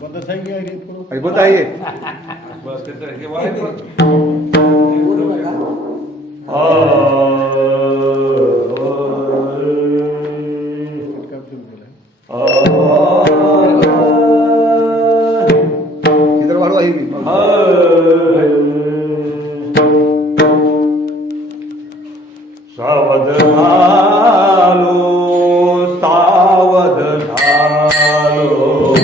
पद्धत आहे की ऐकत आहे बस त्याचं हे वाढलं. इधर वाढवा आहे मी सावध झालो सावध झालो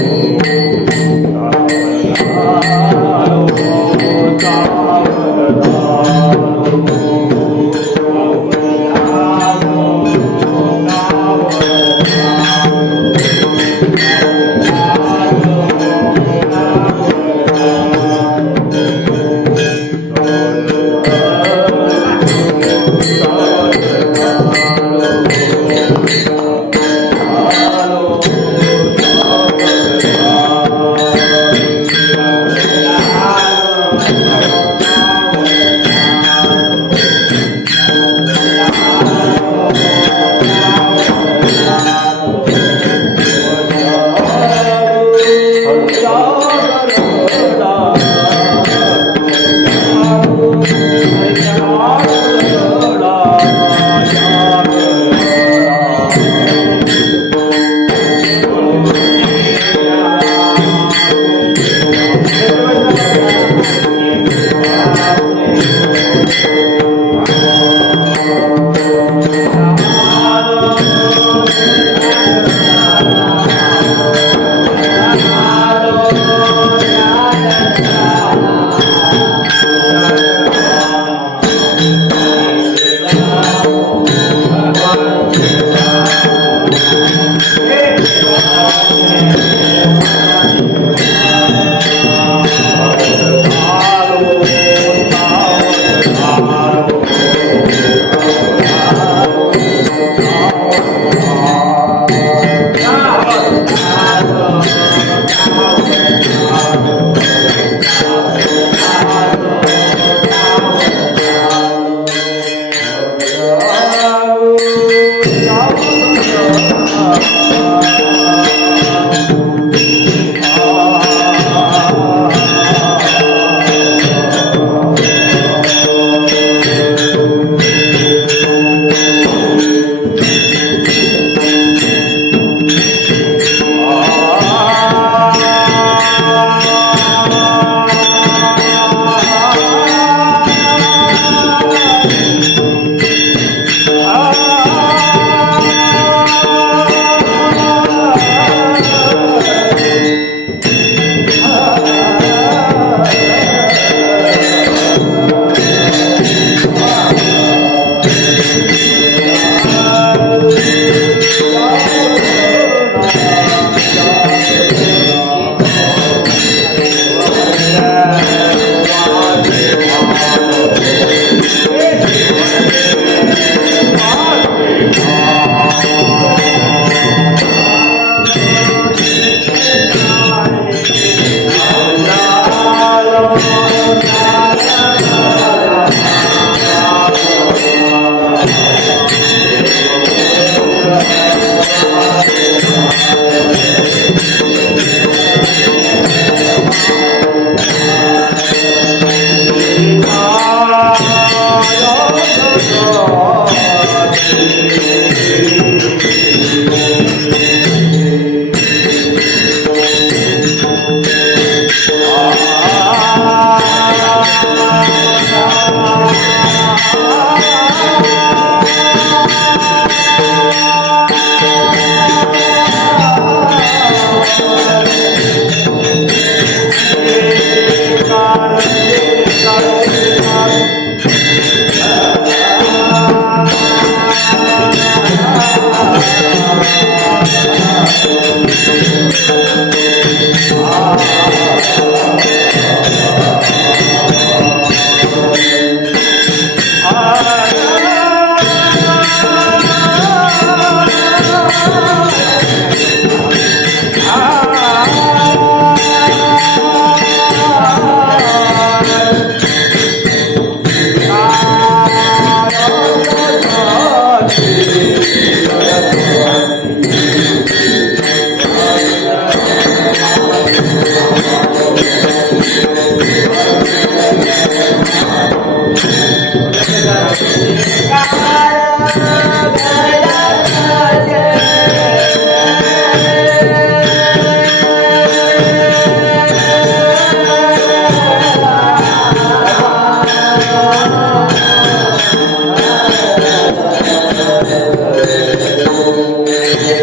सावध झालो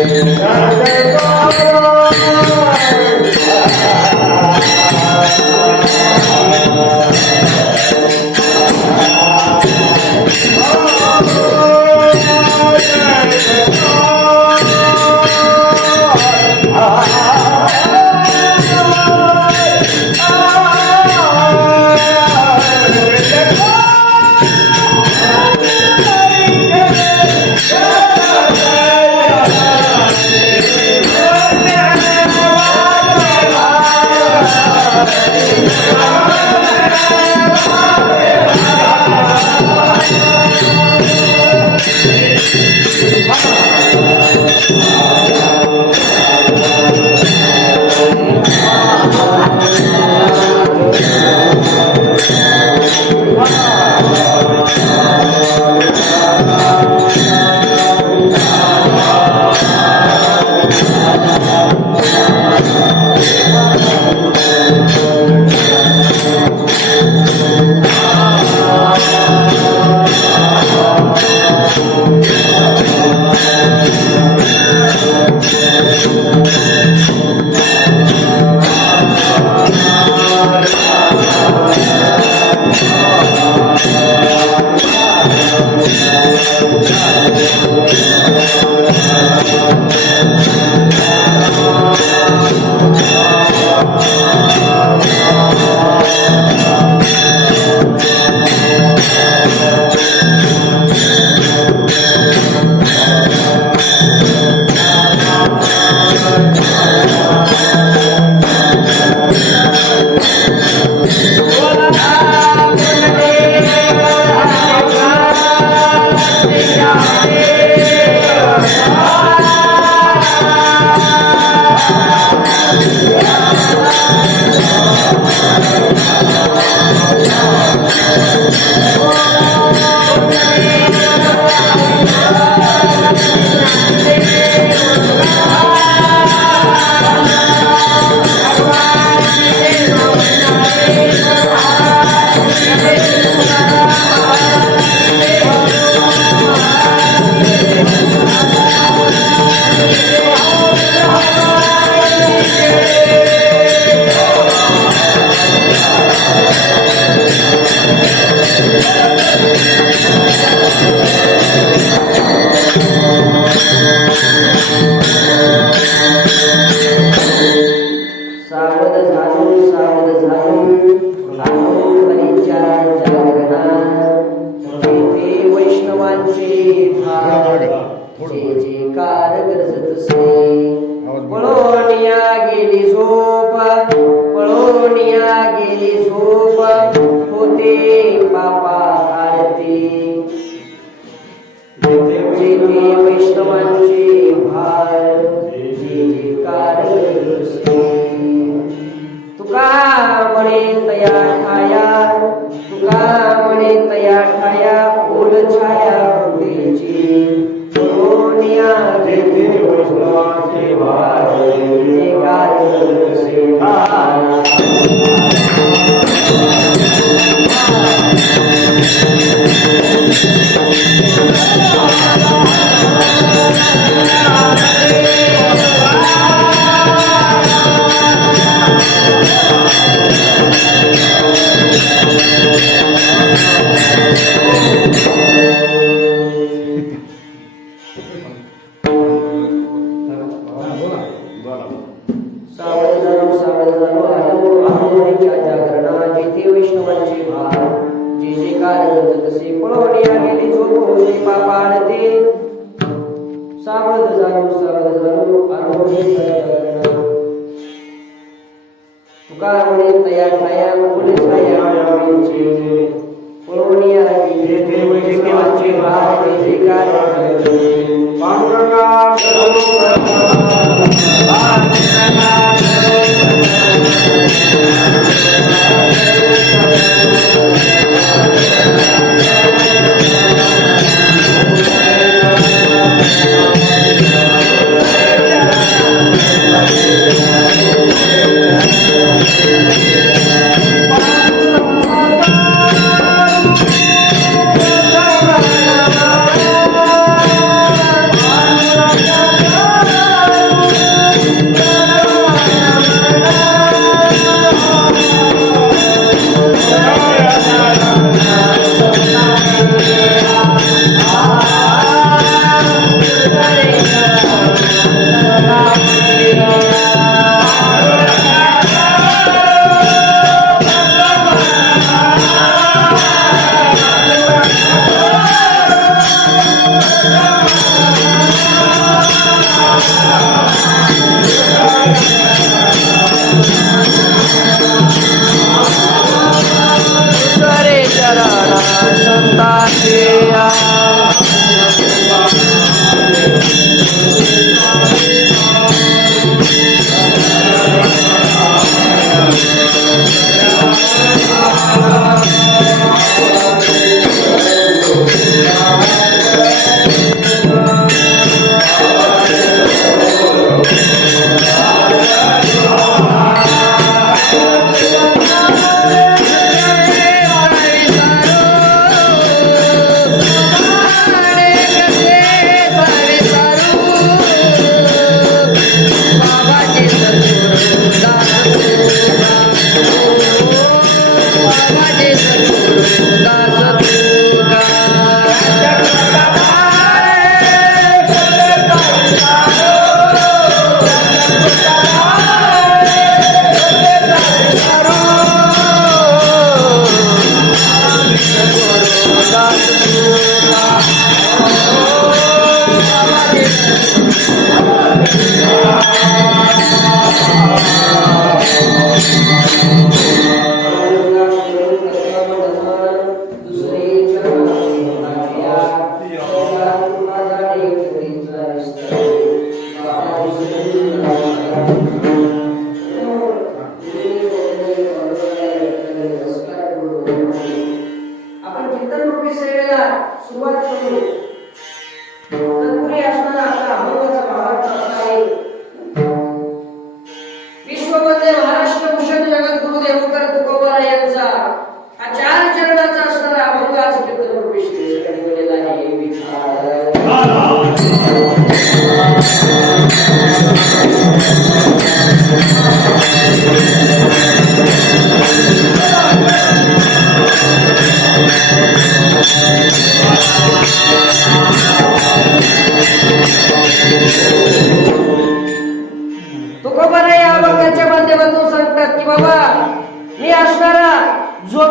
Thank you.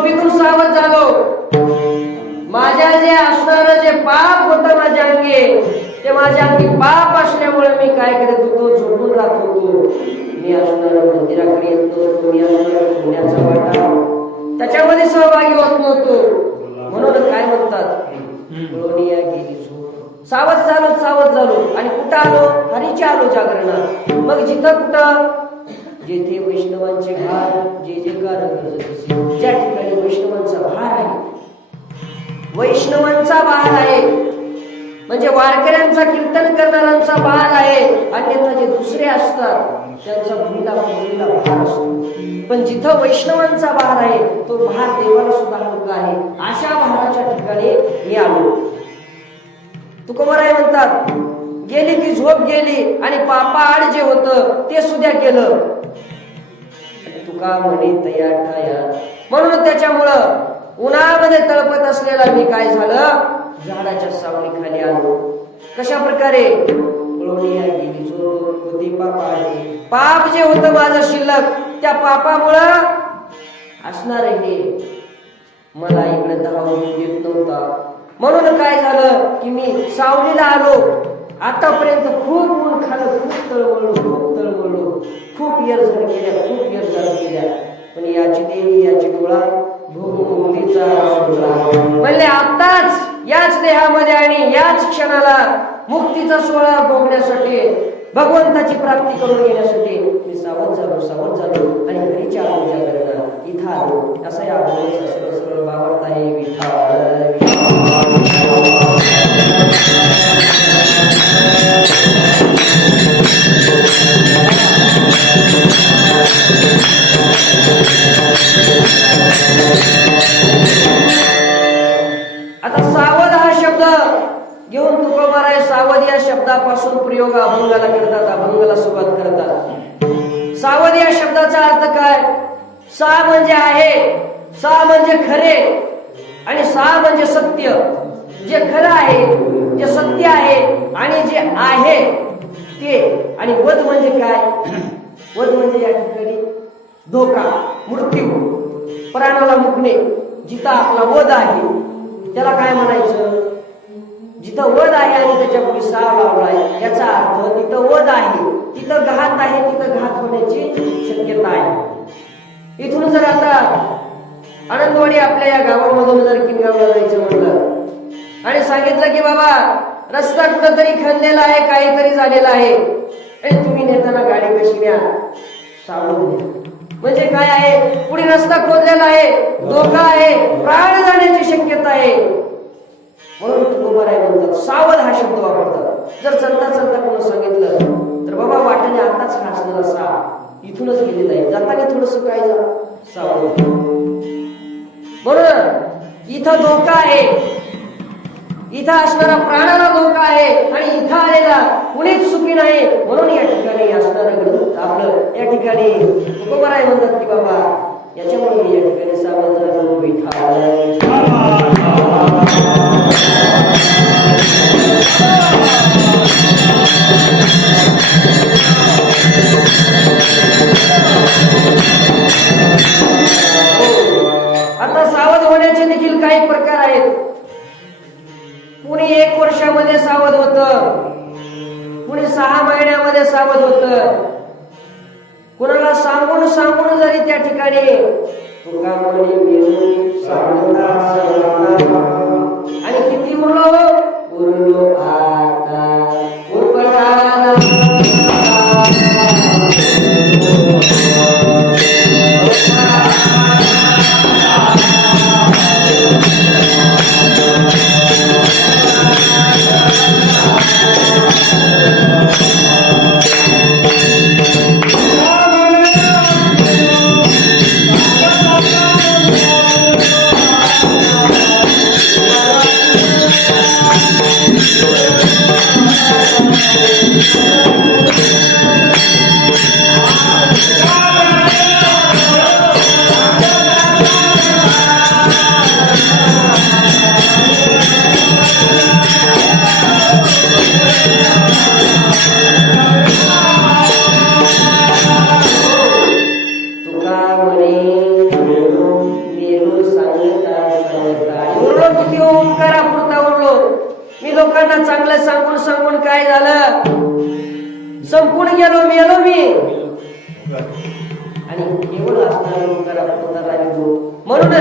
झोपेतून सावध झालो. माझ्या जे असणारं जे पाप होतं माझ्या अंगी, ते माझ्या अंगी पाप असल्यामुळे मी काय करत होतो, झोपून राहत होतो. मी असणारं मंदिराकडे येत नव्हतो, मी असणारं पुण्याचा वाटा त्याच्यामध्ये सहभागी होत नव्हतो. म्हणून काय म्हणतात, पळोनिया गेली झोप. सावध झालो आणि कुठं आलो, हरीच्या आलो जागरणात. मग जिथं कुठं जेथे वैष्णवांचे भार जे जे कार्य करत असेल, ज्या ठिकाणी वैष्णवांचा भार आहे, वैष्णवांचा भार आहे म्हणजे वारकऱ्यांचा कीर्तन करणाऱ्यांचा भार आहे. अन्यथा जे दुसरे असतात त्यांचा भूमीला भार असतो. पण जिथं वैष्णवांचा भार आहे तो भार देवाला सुद्धा हलका आहे. अशा भाराच्या ठिकाणी मी आलो. तुकोबाराय म्हणतात, गेली ती झोप गेली आणि पापाआड जे होतं ते सुद्धा केलं. तुका म्हणे तया ठाया. म्हणून त्याच्यामुळं उन्हामध्ये तळपत असलेला मी काय झालं, झाडाच्या सावलीखाली आलो. कशा प्रकारे, पळोनिया गेली झोप होती पापाआड. पाप जे होतं माझं शिल्लक, त्या पापामुळं असणार हे मला इकडे धावून येत नव्हता. म्हणून काय झालं की मी सावलीला आलो. आतापर्यंत खूप ऊन खाल्लं, खूप तळमळलो, खूप येरझार केल्या, पण याची देवी याची डोळा भोगमुक्तीचा म्हणले आताच याच देहामध्ये आणि याच क्षणाला मुक्तीचा सोहळा भोगण्यासाठी, भगवंताची प्राप्ती करून घेण्यासाठी मी सावध झालो आणि हरीच्या आलोच्या करता इथं आलो. असा या सरळ बावरत आहे विठ्ठल. आता सावध हा शब्द घेऊन तुकोबाराय सावध या शब्दापासून प्रयोग अभंगाला करतात, अभंगाला सुरुवात करतात. सावध या शब्दाचा अर्थ काय, सा म्हणजे आहे, सा म्हणजे खरे आणि सा म्हणजे सत्य. जे खरं आहे, जे सत्य आहे आणि जे आहे ते. आणि वध म्हणजे काय, वध म्हणजे या ठिकाणी धोका, मृत्यू, प्राणाला मुकणे. जिथं आपला वध आहे त्याला काय म्हणायचं, जिथं वध आहे आणि त्याच्या पुढे सा लावलाय याचा अर्थ तिथं वध आहे, तिथं घात आहे, तिथं घात होण्याची शक्यता आहे. इथून जर आता आनंदवाडी आपल्या या गावामधून जर किनगावला जायचं म्हटलं आणि सांगितलं की बाबा रस्ता कुठंतरी खणलेला आहे, काहीतरी झालेलं आहे आणि तुम्ही नेताना गाडी कशी न्या, सावध न्या. म्हणजे काय आहे, पुढे रस्ता खोदलेला आहे, धोका आहे, प्राण जाण्याची शक्यता आहे. म्हणून तुकोबाराय म्हणतात सावध हा शब्द वापरतात. जर चलता कोण सांगितलं तर बाबा वाटेने आताच हा असणारा सा इथूनच गेलेला आहे, जाताना थोडस काय जा सावध. म्हणून इथं धोका आहे, इथं असणारा प्राणाला धोका आहे आणि इथं आलेला कुणीच सुखी नाही. म्हणून या ठिकाणी असणारं आपलं या ठिकाणी तुकोबाराय म्हणतात की बाबा याच्यामुळे मी या ठिकाणी सावध झालो विठ्ठल. आता सावध होण्याचे देखील काही प्रकार आहेत. कुणी 1 वर्षामध्ये सावध होतं, कुणी 6 महिन्यामध्ये सावध होतं, कुणाला सांगून जरी त्या ठिकाणी तुका म्हणे मिळून सावधता आणि किती उरलो आता उपराला. थकून गेलो मेलो मी आणि केवळ असणारा लोकांना राहिलो. म्हणून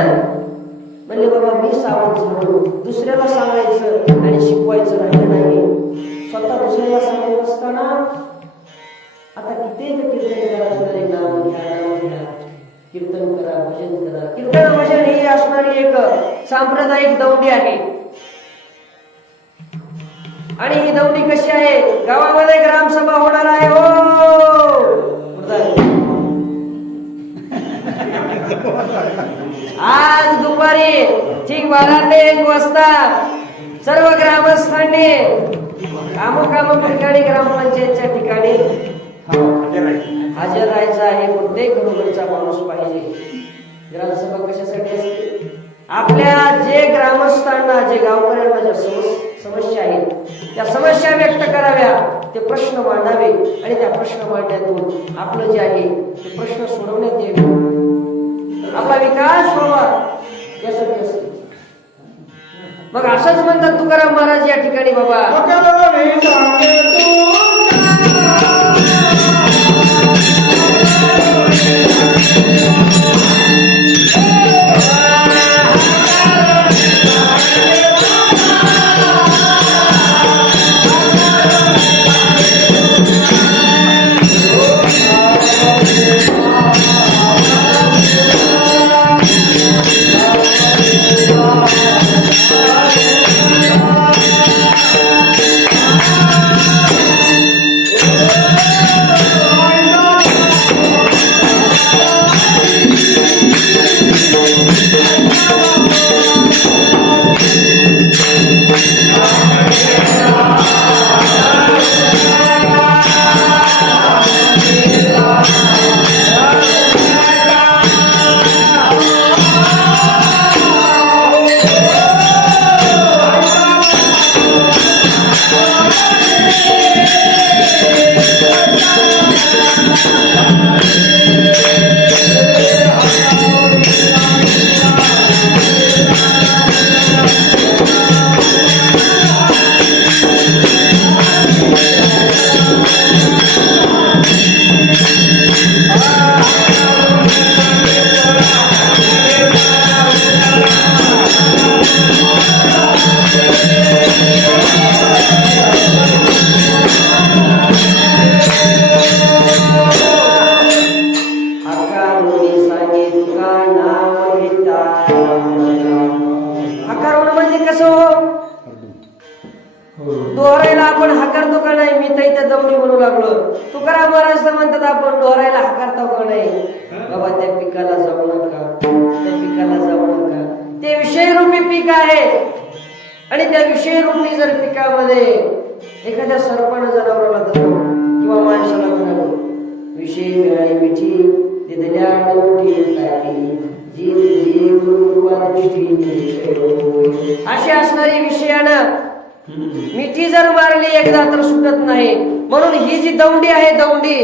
म्हणले बाबा मी सावध झालो, दुसऱ्याला सांगायचं आणि शिकवायचं राहिलं नाही. स्वतः दुसऱ्याला सांगत असताना आता कित्येक कीर्तन करा, असणारे नाम घ्या, नाम घ्या, कीर्तन करा, भजन करा. कीर्तन भजन ही असणारी एक सांप्रदायिक दौंडी आहे. आणि ही दौंडी कशी आहे? गावामध्ये ग्रामसभा होणार आहे. हो आज दुपारी ठीक 12 ते 1 वाजता सर्व ग्रामस्थांनी अमुक ठिकाणी ग्रामपंचायतच्या ठिकाणी हजर राहायचं आहे. प्रत्येक घरोघरचा माणूस पाहिजे. ग्रामसभा कशासाठी असते? आपल्या जे ग्रामस्थांना, जे गावकऱ्यांना ज्या समस्या आहेत त्या समस्या व्यक्त कराव्या, ते प्रश्न मांडावे आणि त्या प्रश्न मांडण्यातून आपलं जे आहे ते प्रश्न सोडवण्यात यावे, आपला विकास व्हावा यासाठी असते. मग असंच म्हणतात तुकाराम महाराज या ठिकाणी बाबा डोहरायला आपण हाकारतो का नाही? मी तर इथे दमडी म्हणू लागलो. तुकाराम महाराज म्हणतात आपण डोहरायला हाकारतो का नाही? बाबा त्या पिकाला जाऊ नका, त्या पिकाला जाऊ नका. ते विषयरूपी पीक आहे आणि त्या विषयरूपी जर पिकामध्ये एखाद्या सर्पानं जनावराला धरलं किंवा माणसाला धरलं, विषय मिळाली मिठी दिदल्या अशी असणारी विषयानं मिठी जर मारली एकदा तर सुटत नाही. म्हणून ही जी दौंडी आहे दौंडी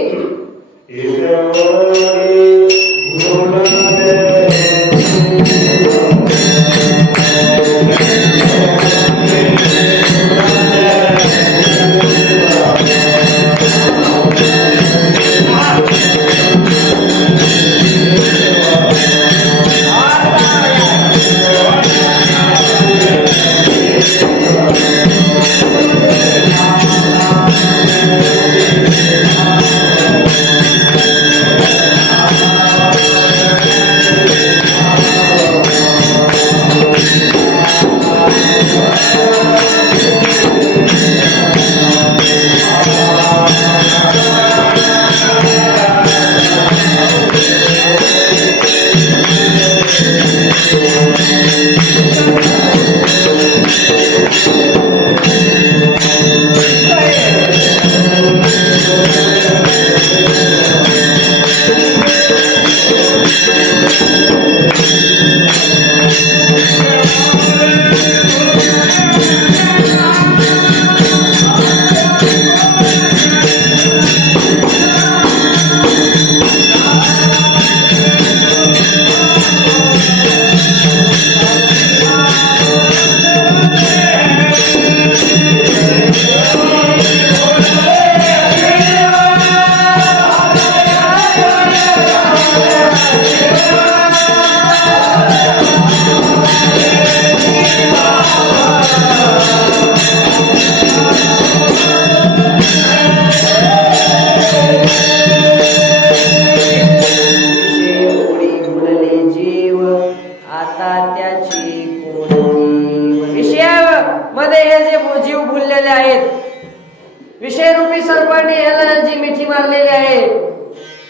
मारलेली आहे.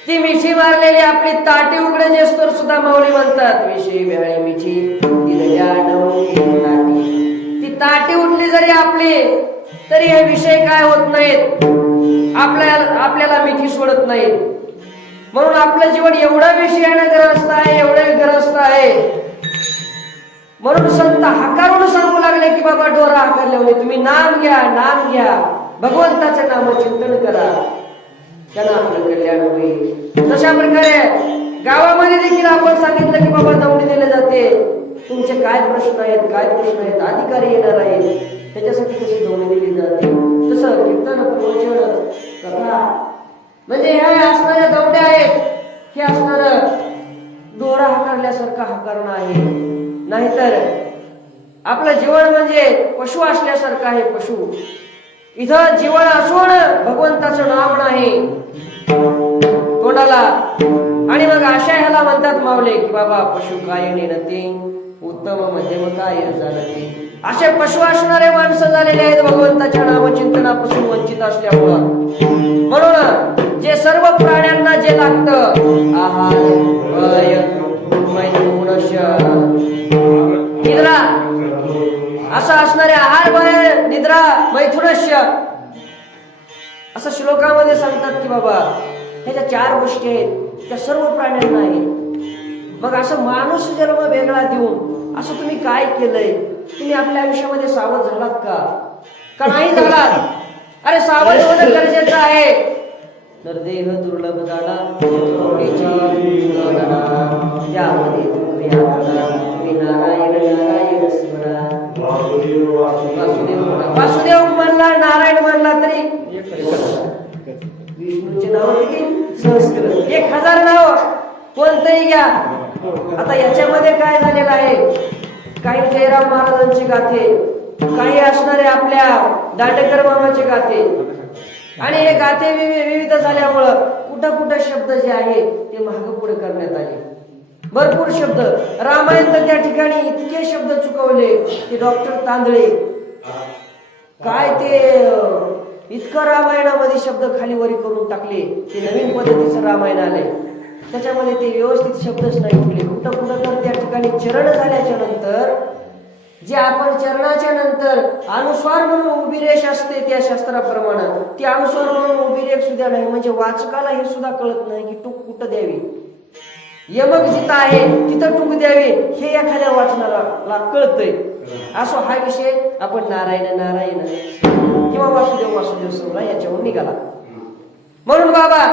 ती मिठी मारलेली आपली ताटी उघडे जेस्तोर सुद्धा माऊली म्हणतात विषयी वेळी मिठी दिलेल्या ताटी. ती ताटी उठली जरी आपली तरी हे विषय काय होत नाहीत, आपल्याला मिठी सोडत नाहीत. म्हणून आपलं जीवन एवढं विषयानं ग्रस्त आहे, एवढं ग्रस्त आहे. म्हणून संत हाकारून सांगू लागले की बाबा डोरा हाकारले तुम्ही नाम घ्या, नाम घ्या, भगवंताचं नाम चिंतन करा, त्यांना आपलं कल्याण होईल. तशा प्रकारे गावामध्ये देखील आपण सांगितलं की बाबा दौंडी दिले जाते. तुमचे काय प्रश्न आहेत, काय प्रश्न आहेत, अधिकारी येणार आहेत, त्याच्यासाठी कशी दौंडी दिली जाते. तसं कीर्तन, प्रवचन, कथा म्हणजे ह्या असणाऱ्या दौंड्या आहेत, हे असणार डोरा हाकारल्यासारखं हाकारणं आहे. नाहीतर आपलं जीवन म्हणजे पशु असल्यासारखं आहे. पशु इथं जीवन असून भगवंताचं नाम नाही तोंडाला. आणि मग अशा ह्याला म्हणतात माऊले की बाबा पशु काय नेनते उत्तम मध्यम काय झाले. असे पशु असणारे माणसं झालेले आहेत भगवंताच्या नामचिंतनापासून वंचित असल्यामुळं. म्हणून जे सर्व प्राण्यांना जे लागतं आहार, वय, निद्रा असं असणारे आहार, वय, निद्रा, मैथुनस्य असं श्लोकामध्ये सांगतात की बाबा ह्याच्या 4 गोष्टी आहेत, त्या सर्व प्राण्यांना आहेत. मग असं माणूस जन्म वेगळा देऊन असं तुम्ही काय केलंय? तुम्ही आपल्या आयुष्यामध्ये सावध झालात का नाही झालात? अरे सावध होणं गरजेचं आहे. नरदेह दुर्लभ दाडा यामध्ये तुम्ही नारायण नारायण स्मरा. वासुदेव म्हणला, नारायण म्हणला तरी विष्णूचे नाव किती सहस्त्र, 1000 नाव कोणतंही घ्या. आता याच्यामध्ये काय झालेलं आहे, काही जयराम महाराजांचे गाथे, काही असणारे आपल्या दांडेकर मामाचे गाथे. आणि हे गाथे विविध झाल्यामुळं कुठं कुठं शब्द जे आहे ते मागे पुढे करण्यात आले. भरपूर शब्द रामायण तर त्या ठिकाणी इतके शब्द चुकवले की डॉक्टर तांदळे काय ते इतकं रामायणामध्ये शब्द खाली वरी करून टाकले. ते नवीन पद्धतीचं रामायण आले, त्याच्यामध्ये ते व्यवस्थित शब्दच नाही ठेवले. कुठं कुठं तर त्या ठिकाणी चरण झाल्याच्या नंतर जे आपण चरणाच्या नंतर अनुस्वार म्हणून उभी रेष असते त्या शास्त्राप्रमाणे, ती अनुस्वार म्हणून उभी रेष सुद्धा नाही. म्हणजे वाचकाला हे सुद्धा कळत नाही की टूक कुठं द्यावी, यमक जिथं आहे तिथं टूक द्यावी हे एखाद्या वाचनाला कळतंय. असो हा विषय आपण नारायण नारायण किंवा वासुदेव वासुदेव समजा याच्यावर निघाला. म्हणून बाबा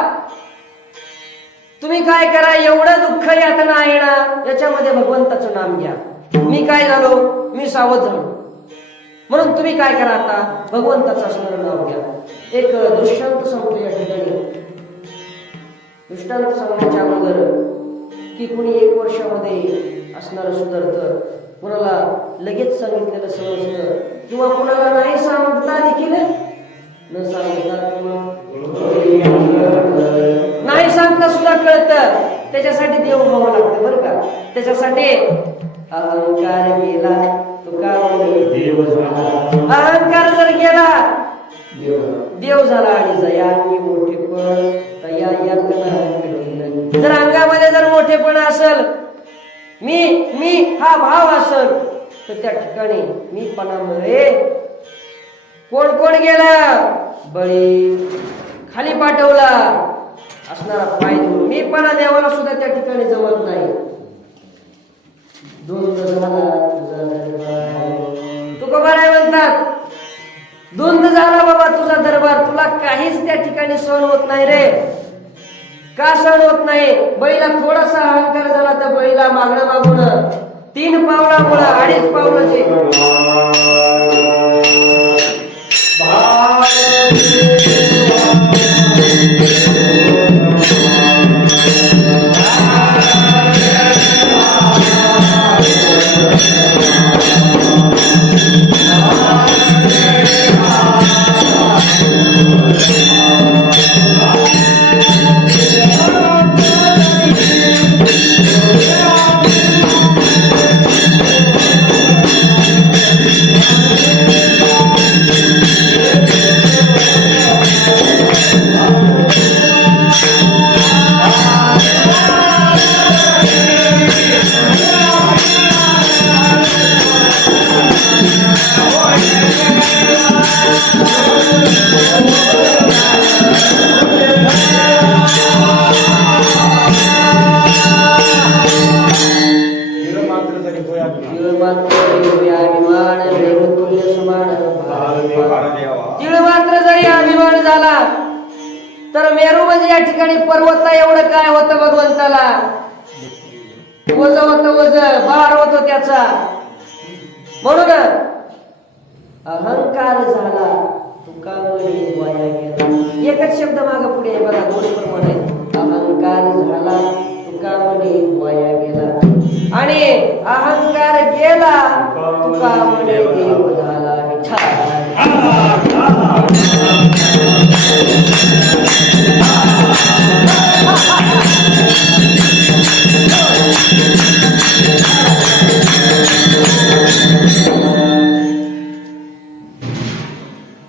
तुम्ही काय करा, एवढं दुःख यातना आहे ना, याच्यामध्ये भगवंताचं नाम घ्या. मी काय झालो, मी सावध झालो. म्हणून तुम्ही काय करा, आता भगवंताचं असणारं नाव घ्या. एक दृष्टांत सांगतो या ठिकाणी. दृष्टांत सांगण्याच्या अगोदर की कुणी 1 वर्षामध्ये असणारं सुधारतं, कुणाला लगेच सांगितलेलं समजतं, किंवा कुणाला नाही सांगता देखील न सांगता नाही सांगता सुद्धा कळतं. त्याच्यासाठी देव व्हावं लागतं बरं का. त्याच्यासाठी अहंकार गेला तुका देव झाला. अहंकार जर गेला देव झाला. आणि जयानी मोठेपण तया जर अंगामध्ये जर मोठेपण असेल, मी हा भाव असेल, तर त्या ठिकाणी मी पणामुळे कोण कोण गेला, बळी खाली पाठवला असणारा पाय देऊन मी पणा देवाला सुद्धा त्या ठिकाणी जमत नाही. तुकोबा काय म्हणतात, धुंद झाला बाबा तुझा दरबार, तुला काहीच त्या ठिकाणी सहन होत नाही रे. का सहन होत नाही? बळीला थोडासा अहंकार झाला तर बळीला मागणं मागून 3 पावलामुळं 2.5 पावलाचे म्हणजे या ठिकाणी पर्वता एवढं काय होतं भगवंताला? वज होत, वज भार होतो त्याचा. म्हणून अहंकार झाला तुका म्हणे वाया गेला. एकच शब्द माग पुढे आहे बघा, दोन प्रमाण आहेत. अहंकार झाला तुका म्हणे वाया गेला आणि अहंकार गेला तुका म्हणे देव झाला विठ्ठल.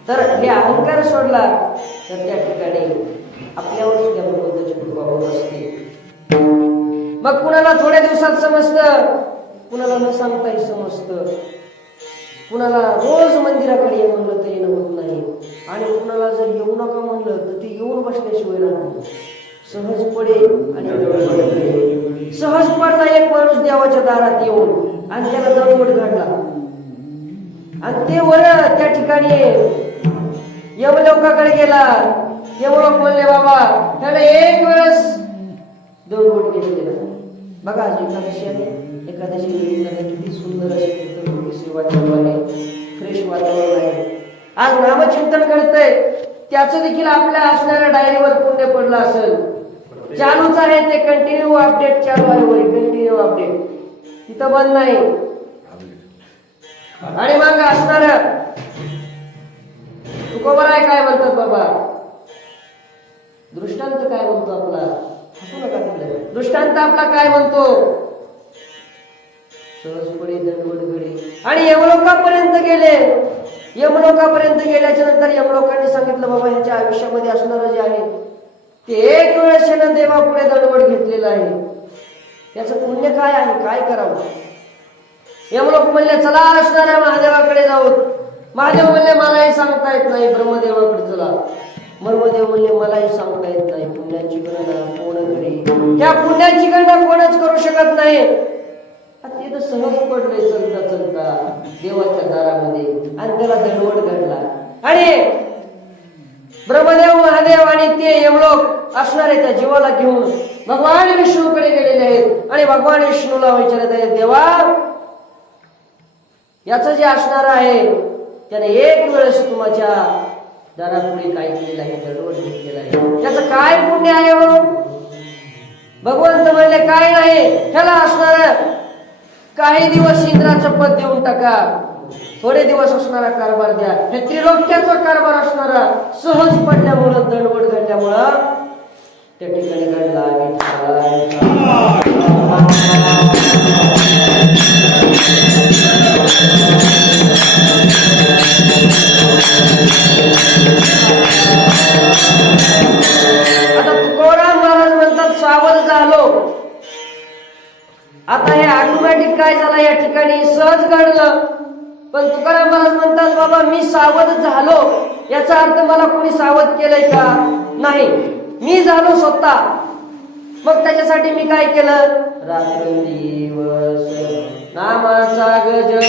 तर हे अहंकार सोडला तर त्या ठिकाणी आपल्यावर सुद्धा भगवंताची कृपा होत असते. मग कुणाला थोड्या दिवसात समजतं, कुणाला न सांगताही समजतं, कुणाला रोज मंदिराकडे ये म्हणलं तर येणं होत नाही आणि कुणाला जर येऊ नका म्हणलं तर ते येऊन बसल्याशिवाय राहत. सहज पडे आणि सहज पडला एक माणूस देवाच्या दारात येऊन आणि त्याला दरवड घडला आणि ते वर त्या ठिकाणी यमलोकाकडे गेला. यमलोक म्हणले बाबा त्याला एक वेळेस दरवड घेतलेला. बघा आज एकादशी आहे, एकादशी निमित्ताने किती सुंदर असे वातावरण आहे, फ्रेश वातावरण आहे. आज नामचिंतन करतंय त्याचं देखील आपल्या असणाऱ्या डायरीवर पुण्य पडलं असेल. चालूच आहे ते, कंटिन्यू अपडेट चालू आहे, वरी कंटिन्यू अपडेट, तिथं बंद नाही. आणि मग असणार तुकोबराय काय म्हणतात बाबा, दृष्टांत काय म्हणतो आपला, हसू नका तिकडे, दृष्टांत आपला काय म्हणतो, सहजपणे दंडवडगडे आणि यमलोकापर्यंत गेले. यमलोकापर्यंत गेल्याच्या नंतर यमलोकांनी सांगितलं बाबा ह्याच्या आयुष्यामध्ये असणारं जे आहे ते एक वेळेस देवा पुढे दंडवड घेतलेलं आहे, त्याचं पुण्य काय आहे, काय करावं. यमलोक म्हणले चला असणाऱ्या महादेवाकडे जाऊ. महादेव म्हणले मलाही सांगता येत नाही, ब्रह्मदेवाकडे चला. ब्रह्मदेव म्हणले मलाही सांगता येत नाही, पुण्याची गणना कोण करी, त्या पुण्याची गणना कोणच करू शकत नाही. ते तर सहज पडले चलता चलता देवाच्या दारामध्ये आणि त्याला दंडवड घडला आणि ब्रह्मदेव महादेव आणि ते यमलोक असणारे त्या जीवाला घेऊन भगवान विष्णूकडे गेलेले आहेत आणि भगवान विष्णूला विचारत आहेत देवा याचं जे असणार आहे त्याने एक वेळेस तुमच्या दारापुढे काय केलेलं आहे, दंडवड घेतलेला आहे, त्याचं काय पुण्य आहे हो. भगवंत म्हणले काय नाही, ह्याला असणार काही दिवस इंद्राचं पद देऊन टाका, थोडे दिवस असणारा कारभार द्या. हे त्रिलोक्याचा कारभार असणारा सहज पडल्यामुळं दंडवड घडल्यामुळं त्या ठिकाणी घडला. आता तुकोराम महाराज म्हणतात सावध झालो. आता हे ऑटोमॅटिक काय झालं, या ठिकाणी सहज घडलं. पण तुकाराम महाराज म्हणतात बाबा मी सावध झालो, याचा अर्थ मला कोणी सावध केलंय का, नाही, मी झालो स्वतः. मग त्याच्यासाठी मी काय केलं, रात्रंदिवस नामाचा गजर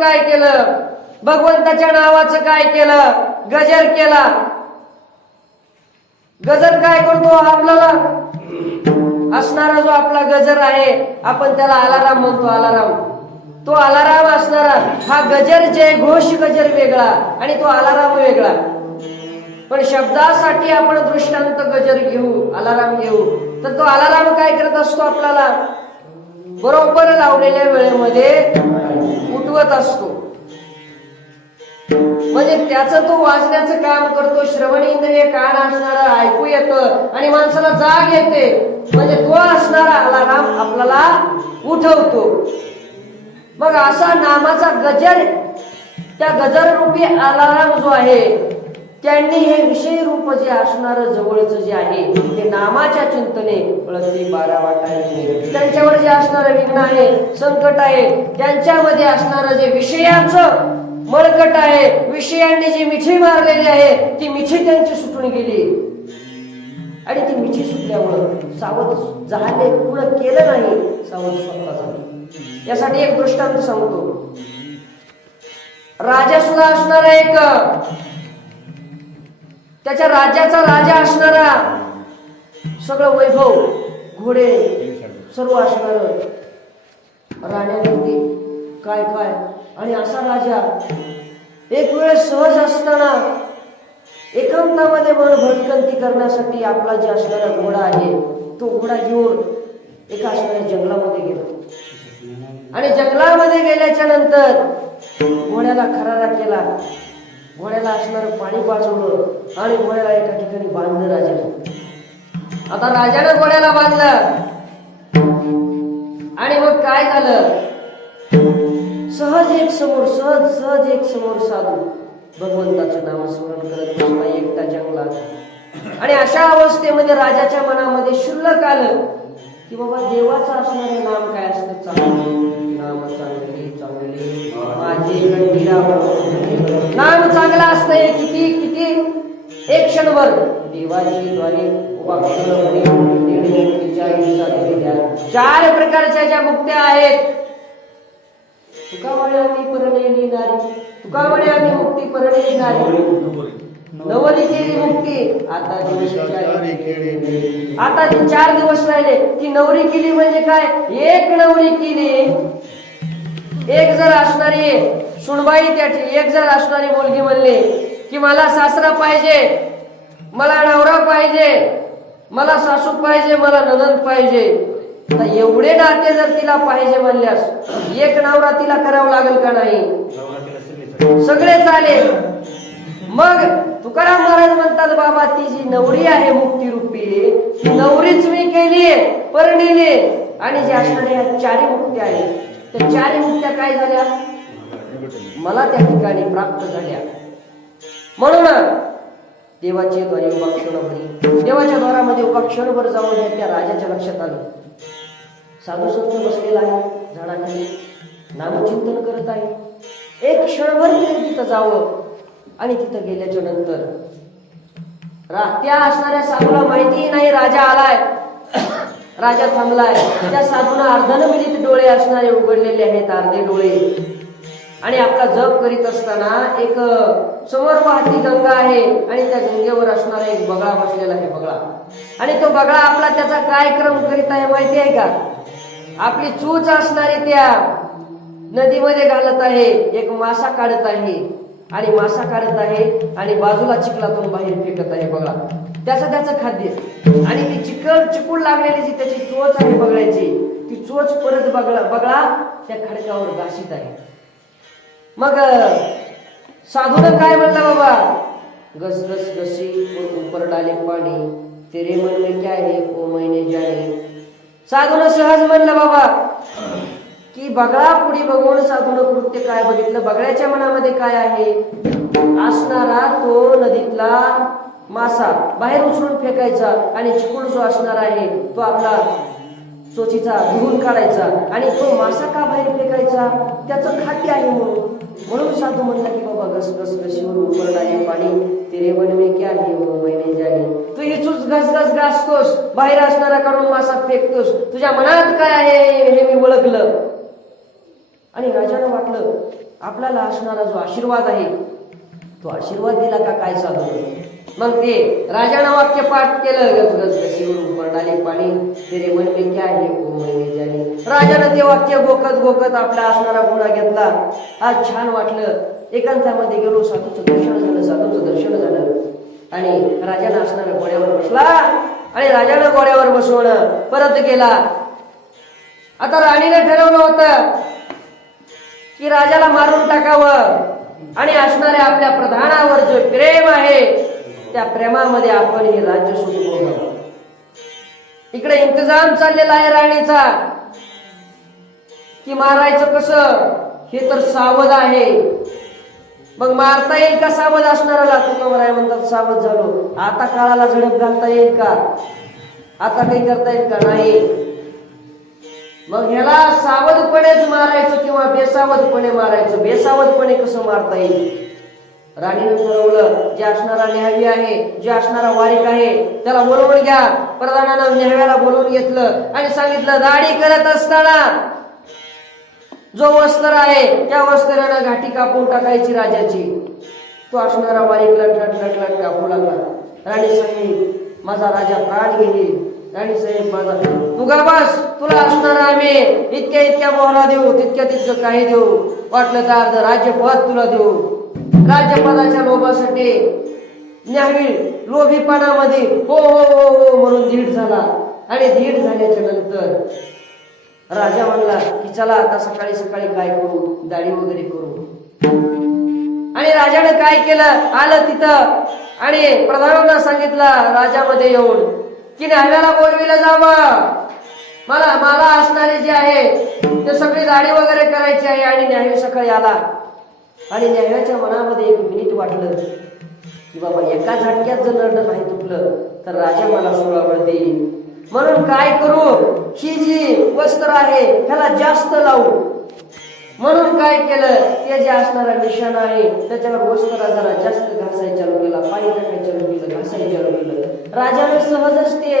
काय केलं, भगवंताच्या नावाचं काय केलं, गजर केला. गजर काय करतो, आपल्याला असणारा जो आपला गजर आहे आपण त्याला अलाराम म्हणतो, अलाराम. तो अलाराम असणारा हा गजर जय घोष गजर वेगळा आणि तो अलाराम वेगळा. पण शब्दासाठी आपण दृष्टांत गजर घेऊ, अलाराम घेऊ, तर तो अलाराम काय करत असतो, आपल्याला बरोबर लावलेल्या वेळेमध्ये उठवत असतो. म्हणजे त्याचं तो वाजण्याचं काम करतो. श्रवण इंद्रिय कान असणारा ऐकू येतं आणि माणसाला जाग येते, म्हणजे तो असणारा अलाराम आपल्याला उठवतो. मग असा नामाचा गजर, त्या गजर रूपी अलाराम जो आहे त्यांनी हे विषय रूप जे असणार जवळच जे आहे ते नामाच्या चिंतने प्रति 12 वाटायचे. त्यांच्यावर जे असणारं विघ्न आहे, संकट आहे, त्यांच्यामध्ये असणारं जे विषयाचं मळकट आहे, विषयांनी जी मिठी मारलेली आहे ती मिठी त्यांची सुटून गेली. आणि ती मिठी सुटल्यामुळं सावध झाले, पुढं केलं नाही, सावध स्वतः झाले. यासाठी एक दृष्टांत सांगतो. राजा सुद्धा असणारा एक, त्याच्या राज्याचा राजा असणारा, सगळं वैभव, घोडे सर्व असणार, राण्या होती, काय काय. आणि असा राजा एक वेळ सहज असताना एकांतामध्ये मन भटकंती करण्यासाठी आपला जे असणारा घोडा आहे तो घोडा घेऊन एका असणाऱ्या जंगलामध्ये गेला. आणि जंगलामध्ये गेल्याच्या नंतर घोड्याला खरारा केला, घोड्याला असणारं पाणी पाजवलं आणि घोड्याला एका ठिकाणी बांधलं राजाने. आता राजानं घोड्याला बांधलं आणि मग काय झालं, सहज एक समोर साधू भगवंताचं नामस्मरण करत बसला एकटा जंगलात. आणि अशा अवस्थेमध्ये राजाच्या मनामध्ये शुल्लक आलं की बाबा देवाचं असणारे नाम काय असतं, चांगले नाम, चांगले चांगले माझे कंठीला नाम चांगलं असतंय. किती किती एक क्षणभर देवाची द्वारे चार प्रकारच्या ज्या मुक्त्या आहेत. तुका म्हणे आम्ही परमेली नारी, तुका म्हणे आम्ही मुक्ती परमेली नारी, नवरी केली मुक्ती, आता ती 4 दिवस राहिले. ती नवरी केली म्हणजे काय, एक नवरी केली, एक जर असणारी सुनबाई त्याची, एक जर असणारी मुलगी म्हणली की मला सासरा पाहिजे, मला नवरा पाहिजे, मला सासू पाहिजे, मला ननंद पाहिजे. आता एवढे नाते जर तिला पाहिजे म्हणल्यास एक नवरा तिला करावं लागेल का नाही, सगळे चालेल. मग तुकाराम महाराज म्हणतात बाबा ती जी नवरी आहे मुक्तीरूपी, ती नवरीच मी केली, परिणिली. आणि जे असणाऱ्या चारी मुक्त्या आहेत त्या चारी मुक्त्या काय झाल्या, मला त्या ठिकाणी प्राप्त झाल्या. म्हणून देवाचे द्वारे उभा क्षणभरी, देवाच्या द्वारामध्ये उभा क्षणभर जाऊन त्या राजाच्या लक्षात आलं साधू संत बसलेला आहे झाडाखाली, नामचिंतन करत आहे. एक क्षणभर तिथं जावं. आणि तिथं गेल्याच्या नंतर त्या असणाऱ्या साधूला माहिती नाही राजा आलाय, राजा थांबलाय. त्या साधूला अर्धनमिलित डोळे असणारे उघडलेले आहेत, अर्धे डोळे. आणि आपला जप करीत असताना एक समोर वाहती गंगा आहे आणि त्या गंगेवर असणारा एक बगळा बसलेला आहे, बगळा. आणि तो बगळा आपला त्याचा काय क्रम करीत आहे माहिती आहे का, आपली चूच असणारी त्या नदीमध्ये घालत आहे, एक मासा काढत आहे आणि मासा काढत आहे आणि बाजूला चिखलातून बाहेर फेकत आहे बगळा, त्याचं खाद्य. आणि ती चिकूल लागलेली जी त्याची चोच आहे बगळ्याची, ती चोच परत बगळा त्या खडकावर घासीत आहे. मग साधूनं काय म्हणलं बाबा, गस गस गसी ऊपर डाले पाणी, तेरे मन में क्या है ओ मैंने जाने. साधूनं सहज म्हणलं बाबा की बगळा पुढे बघून साधूनं कृत्य काय बघितलं, बगळ्याच्या मनामध्ये काय आहे, असणारा तो नदीतला मासा बाहेर उचलून फेकायचा आणि चिकूल जो असणार आहे तो आपला चोचीचा धुवून काढायचा. आणि तो मासा का बाहेर फेकायचा, त्याचं खाद्य आहे म्हणून साधू म्हणला की बाबा घस घस घशीवर ऊपर डाले पाणी, तेरे मन में क्या है वो मैंने जाने. तू ही चूच घस घस घासतोस, बाहेर असणारा काढून मासा फेकतोस, तुझ्या मनात काय आहे हे मी ओळखलं. आणि राजाला वाटलं आपल्याला असणारा जो आशीर्वाद आहे तो आशीर्वाद दिला का काय साधू. मग ते राजानं वाक्य पाठ केलं, गस गस घसीवर ऊपर डाले पाणी, तेरे मन में क्या है वो मैंने जाने. राजानं ते वाक्य गोकत आपला असणारा घोडा घेतला. आज छान वाटलं, एकांतामध्ये गेलो, साधूचं दर्शन झालं आणि राजानं असणाऱ्या घोड्यावर बसला आणि राजानं घोड्यावर बसवून परत गेला. आता राणीने ठरवलं होतं की राजाला मारून टाकावं आणि असणाऱ्या आपल्या प्रधानावर जो प्रेम आहे त्या प्रेमामध्ये आपण हे राज्य सुखभोगावं. इकडे इंतजाम चाललेला आहे राणीचा की मारायचं कसं हे तर सावध आहे. मग मारता येईल का सावध असणाऱ्याला, तुकाराम म्हणतात सावध झालो. आता काळाला झडप घालता येईल का, आता काही करता येईल का, नाही. मग ह्याला सावधपणेच मारायचं किंवा बेसावधपणे मारायचं. बेसावधपणे कसं मारता येईल? राणीनं ठरवलं, जे असणारा न्याहावी आहे, जे असणारा वारीक आहे त्याला बोलवून घ्या. प्रधानानं न्याहाव्याला बोलवून घेतलं आणि सांगितलं, दाढी करत असताना जो वस्त्र आहे त्या वस्त्रानं घाटी कापून टाकायची राजाची. तो असणारा वारीक लटलट लटलट कापू लागला. राणी साहेब, माझा राजा प्राण घेईल. राणी साहेब, माझा तू गा बस, तुला असणारा आम्ही इतक्या इतक्या मोहरा देऊ, तितक्या तितकं काही देऊ, वाटलं तर अर्ध राज्यपद तुला देऊ. राज्यपदाच्या लोभासाठी न्याहावी लोभीपणामध्ये हो हो हो हो म्हणून धीड झाला. आणि धीड झाल्याच्या नंतर राजा म्हणला की चला आता सकाळी सकाळी काय करू, दाढी वगैरे करू. आणि राजाने काय केलं, आलं तिथं आणि प्रधानांना सांगितलं राजामध्ये येऊन की न्याहाव्याला बोलविलं जावं. मला मला असणारे जे आहे ते सगळी दाढी वगैरे करायची आहे. आणि न्याहावी सकाळी आला आणि न्याहाव्याच्या मनामध्ये एक मिनिट वाटलं की बाबा एका झटक्यात जर नरड नाही तुटलं तर राजा मला सोळावळ देईल. म्हणून काय करू, ही जी वस्त्र आहे ह्याला जास्त लावू. म्हणून काय केलं, ते जे असणारा निशाणा आहे त्याच्यावर वस्त्र जरा जास्त घासायला चालू केला, पाणी टाकायला चालू केलं, घासायला चालू केलं. राजाने सहजच ते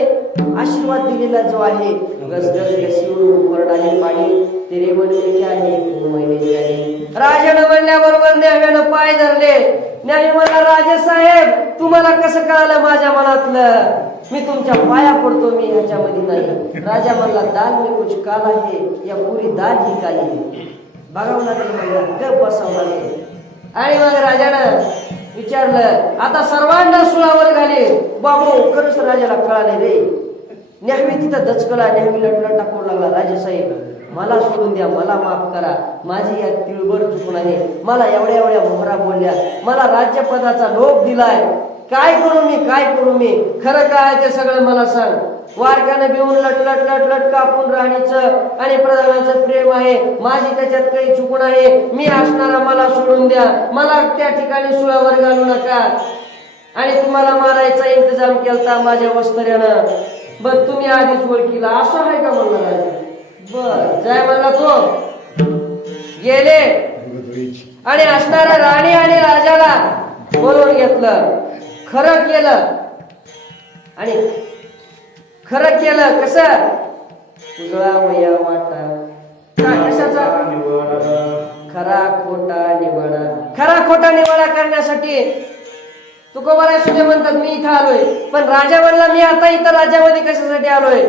आशीर्वाद दिलेला जो आहे, गसगस गसिवून वरडाले पाणी तेरे म्हणले की आहे महिने आहे. राजानं म्हणल्याबरोबर न्याहाव्यानं पाय धरले. न्याहावी म्हणला, राजेसाहेब तुम्हाला कसं कळालं माझ्या मनातलं? मी तुमच्या पाया पडतो, मी ह्याच्यामध्ये नाही. राजा म्हणला, दाल में कुछ काला है या पुरी दाल ही काली है. बघावं लागेल म्हणला, गप बसावं लागेल. आणि मग राजानं विचारलं, आता सर्वांना सुळावर घाले. बाबू खरंच राजाला कळाले रे. न्याहावी तिथं दचकला. न्याहावी लटलट टाकू लागला, राजेसाहेब मला सोडून द्या, मला माफ करा, माझी या तिळबळ चुकून आहे. मला एवढ्या एवढ्या मोहरा बोलल्या, मला राज्यपदाचा लोभ दिलाय. काय करू मी, काय करू मी? खरं काय ते सगळं मला सांग. वारक्यानं घेऊन लटलट लटलट कापून राणीचं आणि प्रधानाचं प्रेम आहे, माझी त्याच्यात काही चुकून आहे. मी असणारा मला सोडून द्या, मला त्या ठिकाणी सुळावर घालू नका. आणि तुम्हाला मारायचा इंतजाम केलता माझ्या वस्त्र्यानं. बर तुम्ही आधीच ओळखीला, असं आहे का म्हणला राजा. बर जाय म्हणला तो. गेले आणि असणाऱ्या राणी आणि राजाला बोलवून घेतलं. खरं केलं आणि खरं केलं कसं, उजळा वया वाटा कशाचा, खरा खोटा निवाडा. खरा खोटा निवाडा करण्यासाठी तुकोबाराय सुद्धा म्हणतात मी इथं आलोय. पण राजा म्हणला मी आता इथं राज्यामध्ये कशासाठी आलोय?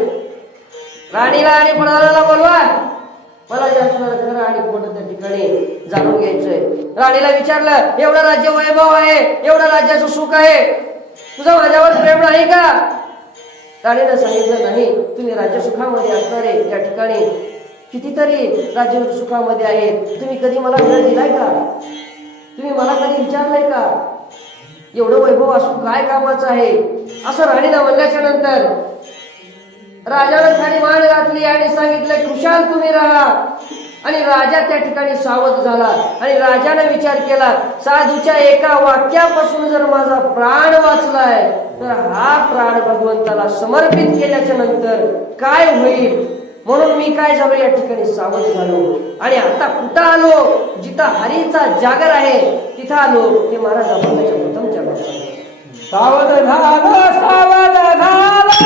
राणीला आणि प्रधानाला बोलवा, मला जे असणार खरं आणि खोटं त्या ठिकाणी जाणून घ्यायचंय. राणीला विचारलं, एवढं राज्य वैभव आहे, एवढं राज्याचं सुख आहे, तुझं माझ्यावर प्रेम नाही का? राणीनं सांगितलं, नाही, तुम्ही राज्यसुखामध्ये असणारे या ठिकाणी कितीतरी राज्य सुखामध्ये आहेत. तुम्ही कधी मला वेळ दिलाय का? तुम्ही मला कधी विचारलंय का एवढं वैभव असून काय कामाचं आहे? असं राणीनं म्हणल्याच्या नंतर राजानं खाली मान घातली आणि सांगितलं, खुशाल तुम्ही राहा. आणि राजा त्या ठिकाणी सावध झाला आणि राजाने विचार केला, साधूच्या एका वाक्यापासून जर माझा प्राण वाचलाय तर हा प्राण भगवंताला समर्पित केल्याच्या नंतर काय होईल? म्हणून मी काय झालो, या ठिकाणी सावध झालो. आणि आता कुठं आलो? जिथं हरीचा जागर आहे तिथं आलो. ते महाराज अभंगाच्या प्रथम जागर. सावध झालं, सावध झालं,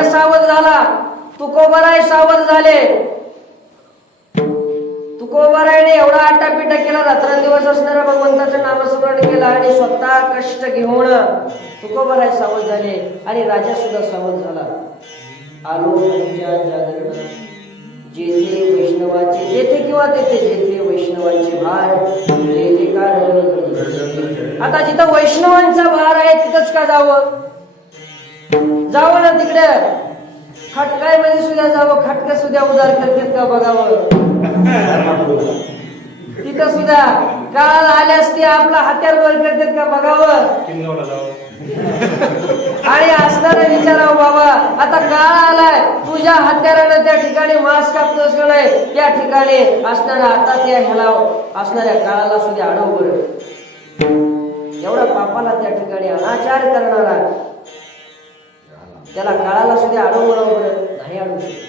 राजा सावध झाला. तुकोबराय सावध झाले. तुकोबरायने एवढा आटापिटा केला, रात्रंदिवस असणाऱ्या भगवंताचं नामस्मरण केलं आणि स्वतः कष्ट घेऊन तुकोबराय सावध झाले आणि राजा सुद्धा सावध झाला. आलो जागरण जेथे वैष्णवाचे, जेथे किंवा तेथे जेथे वैष्णवांचे भार जेथे कारण. आता जिथं वैष्णवांचा भार आहे तिथंच का जावं? जावं ना तिकडे खटकाय मध्ये सुद्धा जावं, खटका सुद्धा उदार करतात का बघावं. तिथं सुद्धा काळ आल्यास ते आपला हत्यार वर करतात का बघावं. आणि असणारा विचारावं बाबा आता काळ आलाय, तुझ्या हत्यारानं त्या ठिकाणी मांस कापतोस का नाही, त्या ठिकाणी असणारा आता त्या ह्याला असणाऱ्या काळाला सुद्धा अडव बरं. एवढा पापाला त्या ठिकाणी अनाचार करणारा त्याला काळाला सुद्धा अडव बरं नाही अडवू शकत.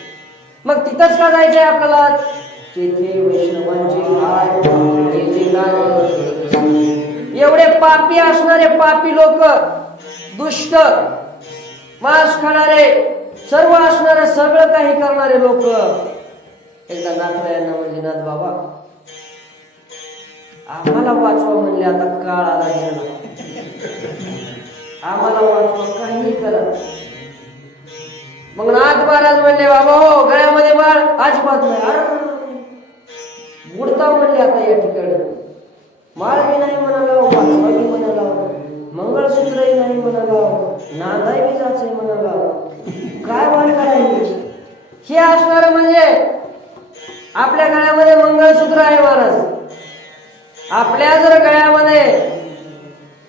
मग तिथंच का जायचंय आपल्याला? जेथे वैष्णवांचे भार जेथे कारण. एवढे पापी असणारे पापी लोक, दुष्ट, मांस खाणारे, सर्व असणारे, सगळं काही करणारे लोक एकदा नाथरायांना म्हणले, नाथ बाबा आम्हाला वाचवा म्हणले, आता काळ आला गेला, आम्हाला वाचवा, काही करा. मग नाथ महाराज म्हणले, बाबा हो गळ्यामध्ये बाळ अजिबात नाही. अरे बुडता म्हणले आता या ठिकाणी. माळ बी नाही म्हणाला, वाचवा बी म्हणाला, मंगळसूत्रही नाही म्हणाला, नांदाय बी जायचंय म्हणाला, काय वाण करायचे. हे असणार म्हणजे आपल्या गळ्यामध्ये मंगळसूत्र आहे महाराज. आपल्या जर गळ्यामध्ये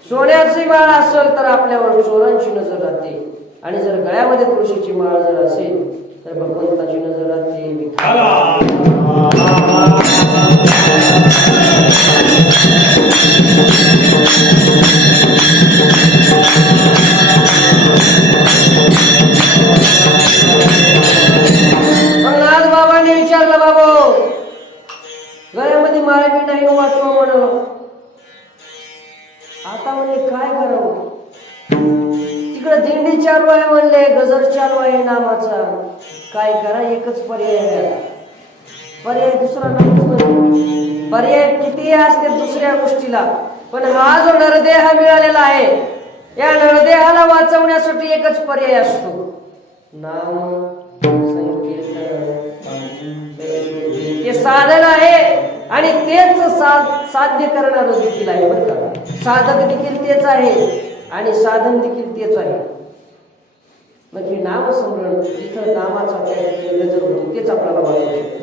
सोन्याची माळ असेल तर आपल्यावर चोरांची नजर राहते, आणि जर गळ्यामध्ये तुळशीची माळ जर असेल तर भगवंताची नजर राहते. मग नाथ बाबांनी विचारलं, बाबा गळ्यामध्ये माळ बी नाही वाचवा म्हणलं, आता म्हणजे काय करावं? तिकडे दिंडी चालू आहे म्हणले, गजर चालू आहे नामाचा, काय करा? एकच पर्याय आहे, पर्याय दुसरा नाही. पर्याय किती असते दुसऱ्या गोष्टीला, पण हा जो नरदेह मिळालेला आहे या नरदेहाला वाचवण्यासाठी एकच पर्याय असतो, नाम संकीर्तन. हे साधन आहे आणि तेच साध्य करणार देखील आहे बरं का. साधक देखील तेच आहे आणि साधन देखील तेच आहे. मग हे नामस्मरण जिथं नामाचा गजर होतो तेच आपल्याला वाचवू शकतो.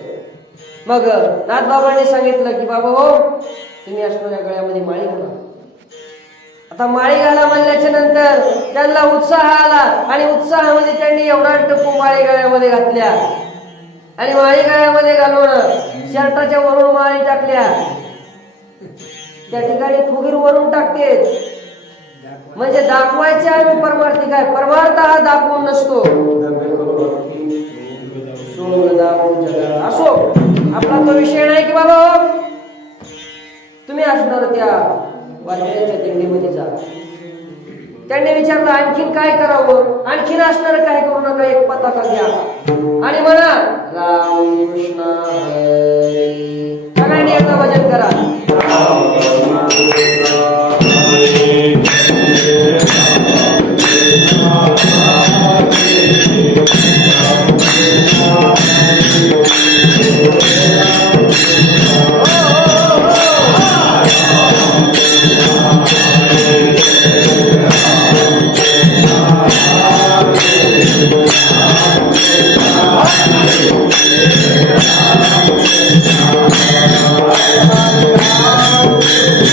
मग नाथबाबांनी सांगितलं की बाबा हो तुम्ही असणाऱ्या गळ्यामध्ये माळी घाला. आता माळी घाला म्हणल्याच्या नंतर त्यांना उत्साह आला आणि उत्साहामध्ये त्यांनी एवढा टप्पू माळी गळ्यामध्ये घातल्या आणि माळी गळ्यामध्ये घालून शर्टाच्या वरून माळी टाकल्या. त्या ठिकाणी फुगीर वरून टाकते म्हणजे दाखवायचे आम्ही परमार्थी काय, परमार्थ हा दाखवून नसतो. असो आपला तो विषय नाही की बाबा तुम्ही असणार त्या वारकऱ्यांच्या दिंडीमध्ये जा. त्यांनी विचारलं आणखीन काय करावं, आणखीन असणार काय करू नका, एक पताका घ्या आणि म्हणा राम कृष्ण हरी. सगळ्यांनी एकदा भजन करा.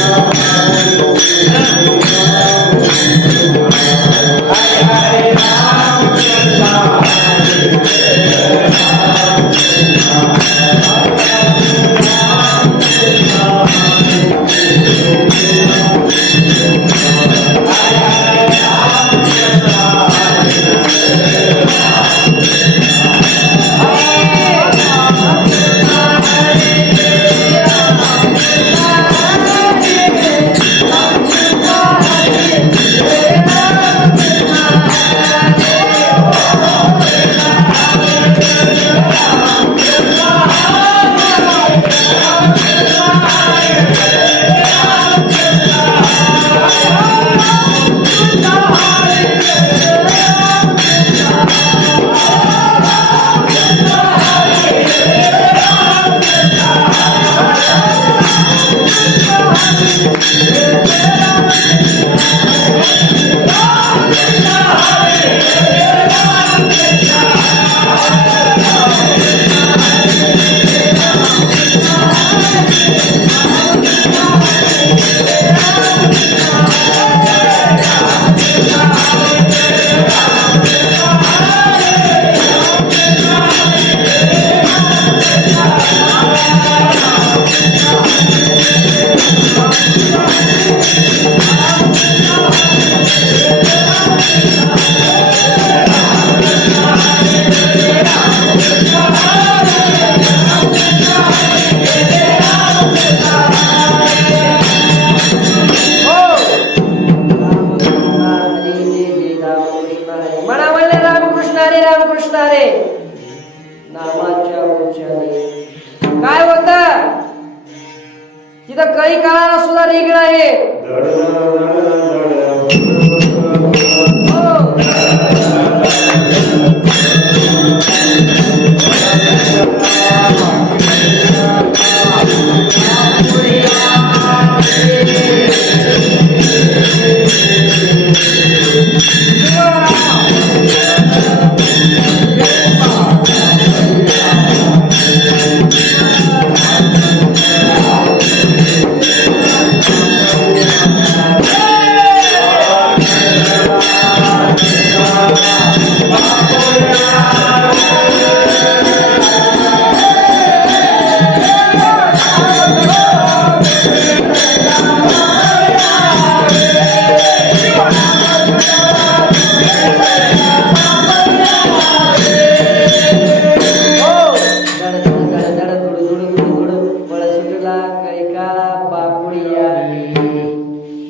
Hare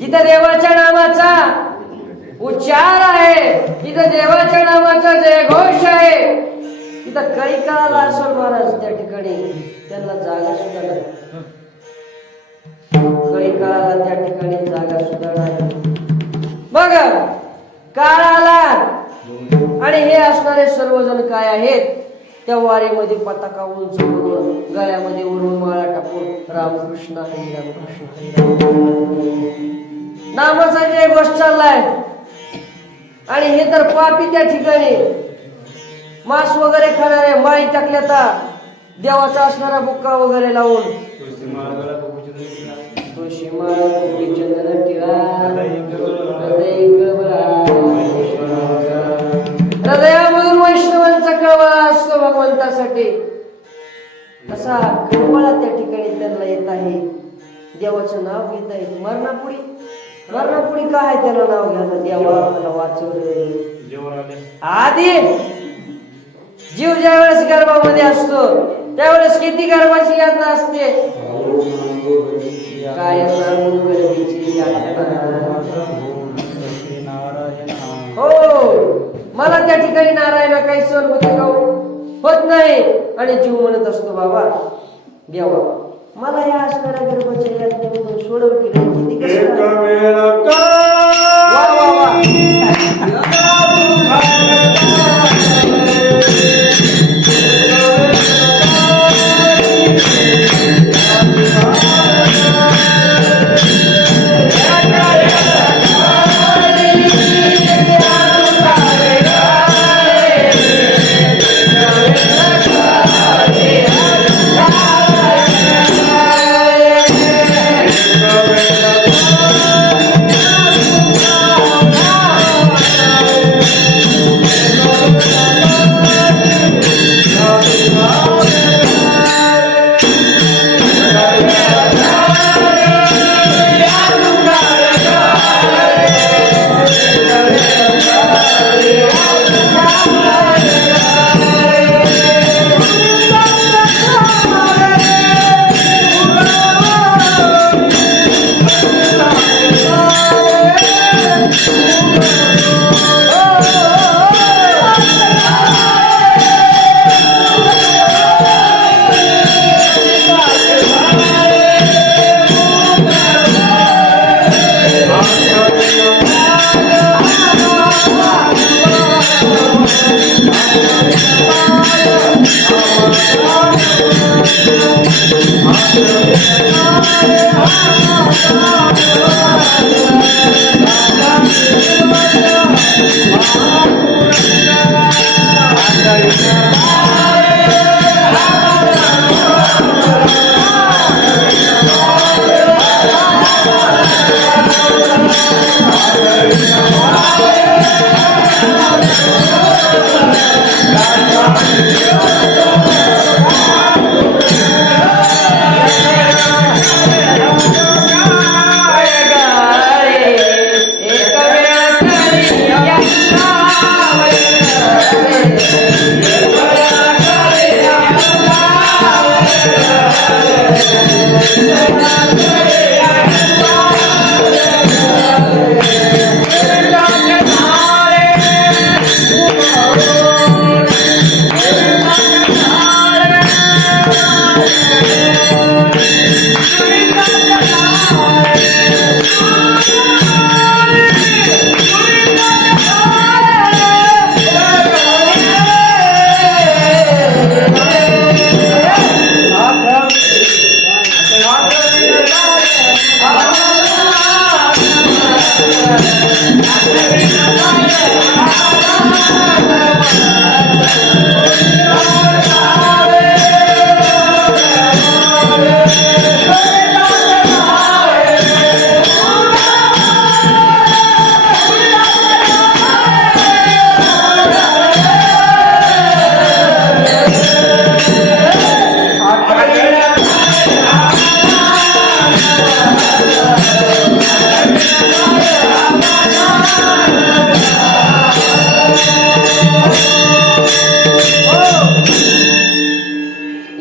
जिथं देवाच्या नामाचा उच्चार आहे, जिथं देवाच्या नामाचा जयघोष आहे, तिथं कळी काळाला असो महाराज त्या ठिकाणी त्यांना जागा सुद्धा नाही. कळी काळाला त्या ठिकाणी जागा सुद्धा नाही. बघ काळाला आणि हे असणारे सर्वजण काय आहेत, त्या वारीमध्ये पताका उंच करून गळ्यामध्ये उरून माळा टाकून रामकृष्ण हरी रामकृष्ण हरी नामाचा जे गोष्ट चाललाय. आणि हे तर पापी त्या ठिकाणी मांस वगैरे खाणारे माळी टाकल्याता देवाचा असणारा बुक्का वगैरे लावून तुळशी माळ चंदन टिळा हृदयामधून वैष्णवांचा कळवळा असतो भगवंतासाठी. असा कळवळा त्या ठिकाणी त्यांना येत आहे. देवाचं नाव घेत आहेत. मरणापुढी काय आहे त्याला नाव घ्यायला, देवा मला वाचवलं. आधी जीव ज्या वेळेस गर्भामध्ये असतो त्यावेळेस किती गर्भाची यातना असते, काय हो मला त्या ठिकाणी नारायणा काही सहन होत नाही. आणि जीव म्हणत असतो बाबा देवा मला या असणाऱ्या गर्भाच्या यातनेमधून सोडव की नाही.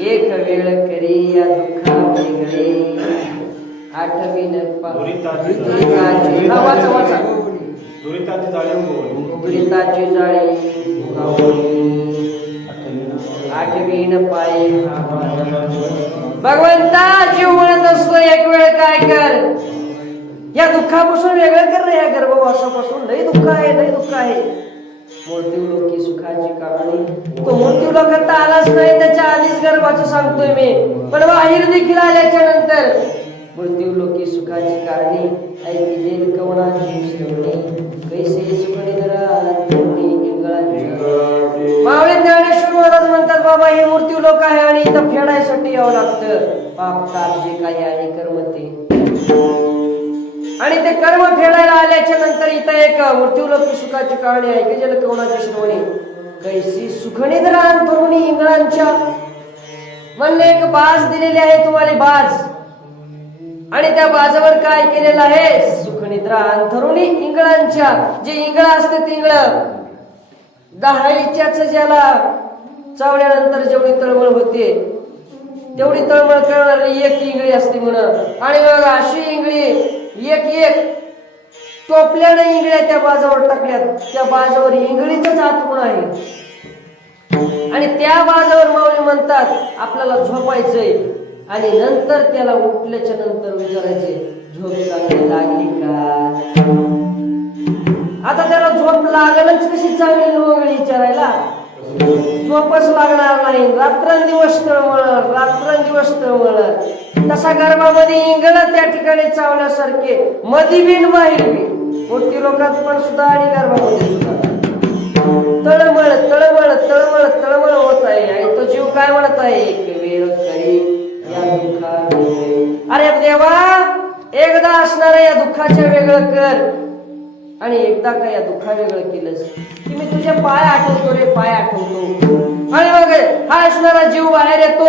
एक वेळ करी या दुःखा वेगळे आठवीन वाचा वाचा दुरिताची जाळी दुरिताची जाळी आठवीन पाय भगवंता जीव म्हणत असतो एक वेळ काय कर या दुःखापासून वेगळं कर रे, या गर्भवासापासून लय दुःख आहे, लय दुःख आहे. मृत्यू लोकी सुखाची कहाणी. तो मृत्यू लोकात आलाच नाही, त्याच्या आधीच गर्भाचं सांगतोय मी. पण बाहेर देखील आल्याच्या नंतर मृत्यू लोकी सुखाची कहाणी ऐकी जेल कवनाची श्रवणी कैसे सुखनिद्रा मावळे ज्ञानेश्वर महाराज म्हणतात बाबा हे मृत्यू लोक आहे आणि इथं फेडायसाठी यावं लागतं. पाप ताप जे काही आहे कर्म ते, आणि ते कर्म फेडायला आल्याच्या नंतर इथं एक मृत्यू लोकी सुखाची कहाणी आहे की ज्याला कवनाची श्रवणी कैसी सुखनिद्रा अंथरुणी इंगळांच्या. म्हणले एक बाज दिलेली आहे तुम्हाला, बाज, आणि त्या बाजावर काय केलेलं आहे, सुखनिद्रा अंथरुणी इंगळांच्या. जे इंगळ असते ते इंगळ 10 ज्याला चावल्यानंतर जेवढी तळमळ होते तेवढी तळमळ करणारी एक इंगळी असते म्हणून. आणि मग अशी इंगळी एक एक टोपल्याने इंगळ्या त्या बाजावर टाकल्यात. त्या बाजावर इंगळीच आत्मन आहे आणि त्या बाजावर माऊली म्हणतात आपल्याला झोपायचंय आणि नंतर त्याला उठल्याच्या नंतर विचारायचे झोप चांगली लागली का. आता त्याला झोप लागलच कशी चांगली नवगळी विचारायला, झोपच लागणार नाही. रात्रंदिवस तळमळ, रात्रंदिवस तळमळ. तसा गर्भामध्ये इंगळ त्या ठिकाणी चावल्यासारखे मधी बिन बाहेर बी मोठी लोकात पण सुद्धा आणि गर्भामध्ये सुद्धा तळमळ तळमळ तळमळ तळमळ होत आहे. आणि तो जीव काय म्हणत आहे, एक वेळ करी या दुःखा. अरे देवा एकदा असणाऱ्या या दुःखाच्या वेगळं कर, आणि एकदा का या दुःखा वेगळं केलंस की मी तुझे पाय आठवतो रे, पाय आठवतो. आणि मग हा असणारा जीव बाहेर येतो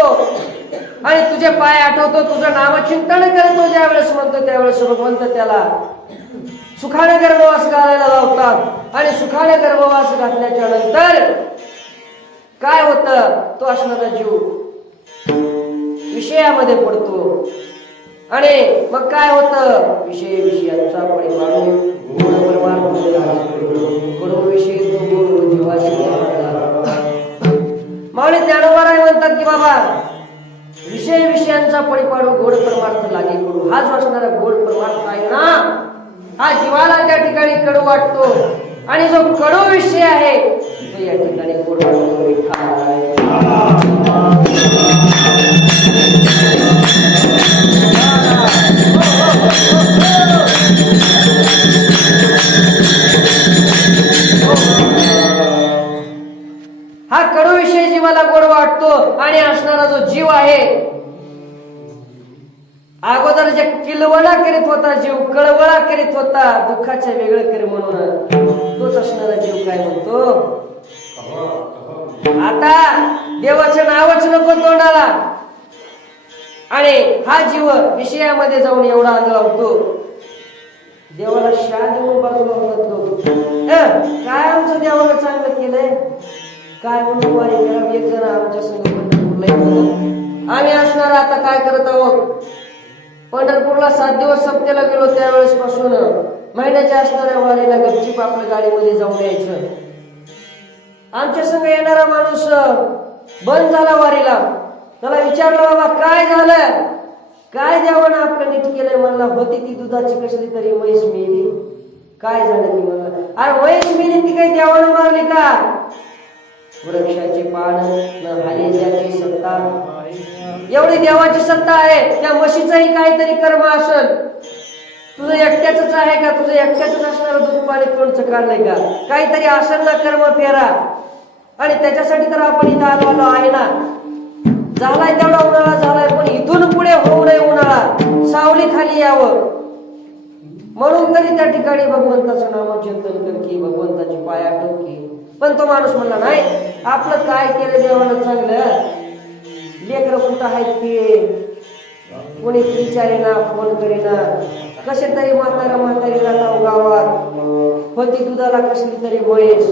आणि तुझे पाय आठवतो, तुझं नामचिंतन करतो. ज्या वेळेस म्हणतो त्यावेळेस भगवंत त्याला सुखाने गर्भवास घालायला लावतात. आणि सुखाने गर्भवास घातल्याच्या नंतर काय होतं, तो असणारा जीव विषयामध्ये पडतो. आणि मग काय होतं, विषयांचा परिमाण माऊली ज्ञानोबाराय म्हणतात की बाबा विषयांचा परिपाडू गोड परमार्थ लागे कडू. हा जो असणारा गोड परमार्थ आहे ना, हा जीवाला त्या ठिकाणी कडू वाटतो. आणि जो कडू विषय आहे तो या ठिकाणी गोड वाटतो. हा कडू विषय जीवाला गोड वाटतो. आणि असणारा जो जीव आहे अगोदर जे किलवळा करीत होता, जीव कळवळा करीत होता, दुःखाच्या वेगळं कर म्हणून, तोच असणारा जीव काय म्हणतो, आता देवाचं नावच नको तोंडाला. आणि हा जीव विषयामध्ये जाऊन एवढा आंधळावतो, देवाला शा देऊन बाजूला होतात लोक. काय आमचं देवाला चांगलं केलंय काय म्हणून वारी करा. एक जण आमच्या संघ आम्ही असणार आता काय करत आहोत, पंढरपूरला 7 दिवस सप्त्याला गेलो त्यावेळेस पासून महिन्याच्या असणाऱ्या वारीला गपचीप आपल्या गाडीमध्ये जाऊन यायचं. आमच्या संघ येणारा माणूस बंद झाला वारीला. त्याला विचारलं बाबा काय झालं, काय देवानं आपलं नीट केलंय. म्हणला होती ती दुधाची कसली तरी म्हैस मेली. काय झालं की म्हणलं, अरे म्हैस मेली ती काही देवानं मारली का. वृक्षाचे पान न हाले ज्याची सत्ता, एवढी देवाची सत्ता आहे. त्या म्हशीचंही काहीतरी कर्म असल. तुझं एकट्याच आहे का? तुझं एकट्याच असणारं दूध पाणी कोणचं काढलंय का? काहीतरी असेल ना कर्म फेरा. आणि त्याच्यासाठी तर आपण इथं आलो आहे ना. झालाय तेवढा उन्हाळा झालाय, पण इथून पुढे होऊ नये उन्हाळा, सावली खाली यावं म्हणून तरी त्या ठिकाणी भगवंताचं नामचिंतन कर की, भगवंताची पाया ठेव की. पण तो माणूस म्हणला नाही, आपलं काय केलं देवानं चांगलं, लेकरं कुठं आहेत ते कोणी विचारेना, फोन करेना. कसे तरी म्हातारी राहता गावात, होती दुधाला कसली तरी म्हैस,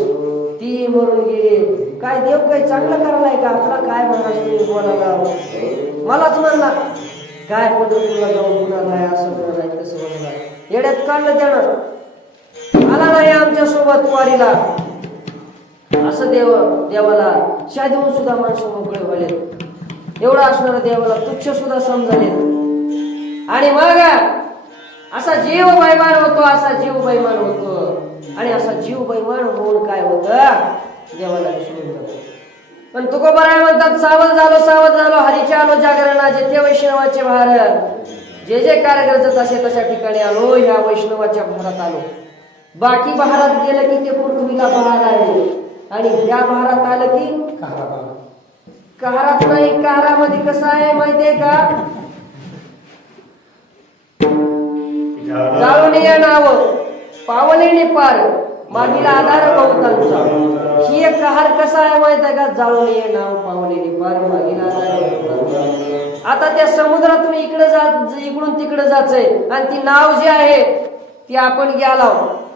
ती मरून गेली. काय देव काही चांगलं करायलाय का? आपला काय महाराज बोलायला मलाच म्हणला काय पंढरपूरला जाऊन कुणाला असं बोलाय तसं बोलाय, येड्यात काढलं त्यानं. आला नाही आमच्या सोबत वारीला असं देवाला शा देऊन सुद्धा माणसं मोकळे व्हाले. एवढा असणारा देवाला तुच्छ सुद्धा समजाले. आणि मग असा जीव बैमान होतो, असा जीव बैमान होतो. आणि असा जीव बैमान होऊन काय होत, देवाला विसरून जातो. पण तुकोबाराय म्हणतात, सावध झालो हरीच्या आलो जागरणा, जेथे वैष्णवाचे भार, जे जे कार्य गरजत असे तशा ठिकाणी आलो, ह्या वैष्णवाच्या भारात आलो. बाकी बहारात गेलं की ते पृथ्वीला बहार आहे, आणि ह्या बहारात आलं की कहारात नाही. कहारामध्ये कसं आहे माहितीये का? जाळून या नाव पावलेने पार, मागील आधार बहुतांचा. ही एक कहार कसा आहे माहित आहे का? जाळून ये नाव पावलेने पार, मागील आधार बहुतांचा. आता त्या समुद्रातून इकडून तिकडे जायचंय, आणि ती नाव जी आहे ती आपण घ्यायला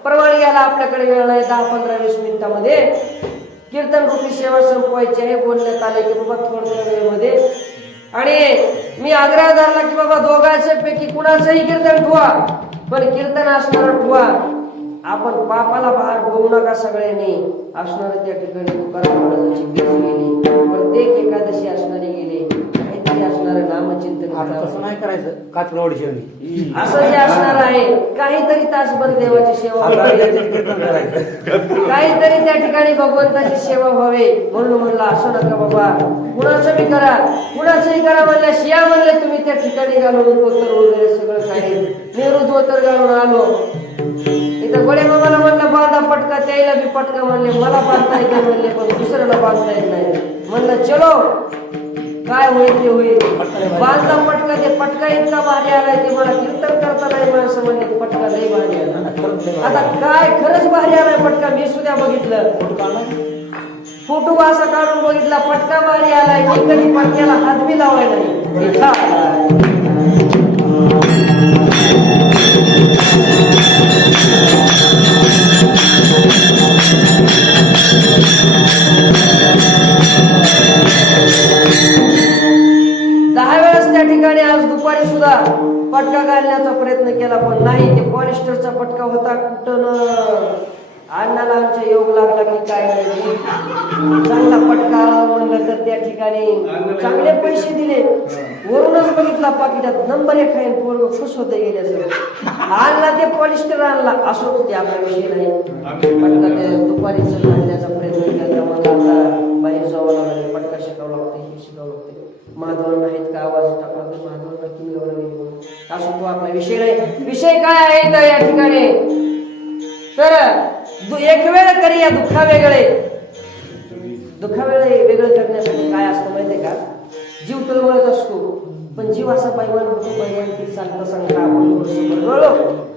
प्रमाण घ्यायला आपल्याकडे वेळ नाही. 10-15-20 मिनिटांमध्ये कीर्तन रूपी सेवा संपवायची आहे. बोलण्यात आले की बाबा थोड्या वेळेमध्ये. आणि मी आग्रह धरला की बाबा दोघांच्या पैकी कुणाचंही कीर्तन ठेवा, पण कीर्तन असणारं ठेवा. आपण पापाला बाहेर होऊ नका सगळ्यांनी. असणार त्या ठिकाणी तुकाराम महाराजांची बेस गेली, प्रत्येक एकादशी असणारी गेली, काहीतरी असणारं नामचिंतन तसं नाही करायचं, काचरवडची असं जे असणार आहे. काहीतरी तासभर देवाची सेवा काहीतरी त्या ठिकाणी भगवंताची सेवा व्हावे म्हणून म्हणलं असं नका बाबा, कुणाचं बी करा, कुणाचंही करा म्हणल्या. शिया म्हणले तुम्ही त्या ठिकाणी घालून धोतर वगैरे सगळं काही नेहरू धोतर घालून आलो. इथं बडे मामाला म्हणलं बांधा पटका, त्याला बी पटका म्हणले, मला बांधता येत म्हणले, पण दुसऱ्याला बांधता येत नाही. म्हणलं चलो काय होईल ते होईल. बांधला पटका, ते पटका इतका भारी आलाय ते मला कीर्तन करता नाही माणसं म्हणले, पटका लई भारी आला. आता काय खरंच भारी आलाय पटका. मी सुद्धा बघितलं, फोटो असा काढून बघितला, पटका भारी आलाय. मी कधी पटक्याला हात बी लावाय नाही. त्या ठिकाणी आज दुपारी सुद्धा पटका घालण्याचा प्रयत्न केला, पण नाही. ते पॉलिस्टरचा पटका होता. कुठं अण्णाला आमच्या योग लागला की काय नाही, चांगला पटका म्हणलं तर त्या ठिकाणी चांगले पैसे दिले. वरूनच बघितला पाकिटात नंबर 1 आहे, पोरग खुश होते गेले असं. आणला ते पॉलिस्टर आणला, असो ते आपला विषय नाही. पटका ते दुपारी घालण्याचा प्रयत्न केला. मला आता बाहेर जावं लागलं, पटका शिकावं लागतं, हे शिकावं लागतं. माधवर नाहीत का आवाज टाकला तर माधवर नक्की गौरव असो तो आपला विषय नाही. विषय काय आहे तर या ठिकाणी तर एक वेळ करी या दुःखा वेगळे वेगळं करण्यासाठी काय असतं माहितीये का? जीव तळमळत असतो, पण जीव असा बैमान होतो, बैमान की सांगता आपण.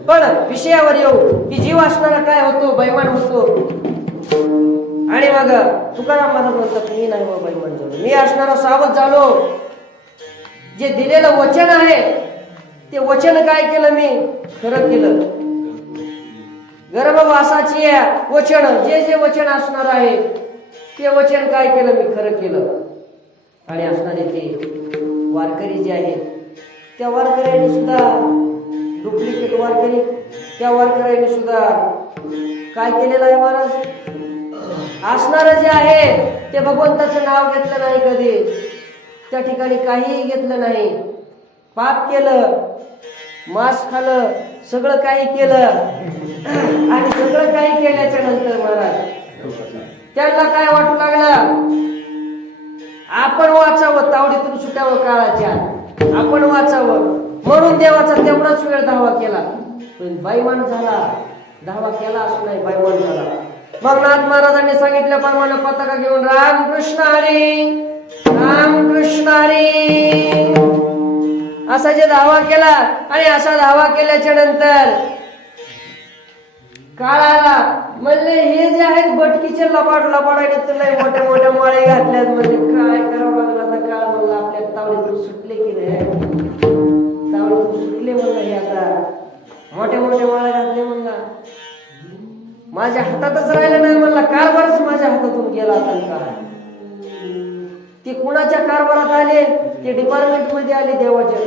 पण विषयावर येऊ की जीव असणारा काय होतो, बैमान होतो. आणि मग तुकाराम महाराज म्हणतात मी नाही बाबा बैमान झालो, मी असणारा सावध झालो. जे दिलेलं वचन आहे ते वचन काय केलं, मी खरं केलं. गर्भवासाची वचन, जे जे वचन असणार आहे ते वचन काय केलं, मी खरं केलं. आणि असणारे ते वारकरी जे आहेत त्या वारकऱ्यांनी सुद्धा डुप्लिकेट वारकरी, त्या वारकऱ्यांनी सुद्धा काय केलेलं आहे महाराज, असणार जे आहे ते भगवंताचं नाव घेतलं नाही कधी, त्या ठिकाणी काहीही घेतलं नाही, पाप केलं, मांस खाल्लं, सगळं काही केलं. आणि सगळं काही केल्याच्या नंतर महाराज त्यांना काय वाटू लागलं, आपण वाचावं, तावडीतून सुटावं काळाच्या, आपण वाचावं म्हणून देवाचा तेवढाच वेळ धावा केला. पण बैमान झाला, धावा केला असं नाही, बैमान झाला. मग नाथ महाराजांनी सांगितल्याप्रमाणे पताका घेऊन रामकृष्ण हरी, रामकृष्ण हरी असा जे धावा केला. आणि असा धावा केल्याच्या नंतर काळाला म्हणले हे जे आहेत बटकीचे लबाड लबाड तुला मोठ्या मोठ्या माळे घातल्यात. म्हणजे काय करावं लागलं आता. काळ म्हणला आपल्या तावडीतून सुटले की नाही, तावडीतून सुटले म्हणलं हे आता मोठ्या मोठ्या माळ्या घातले म्हणला. माझ्या हातातच राहिलं नाही म्हणला, कारभारच माझ्या हातातून गेला आता. काय ते कुणाच्या कारभारात आले, ते डिपार्टमेंट मध्ये आले देवाच्या.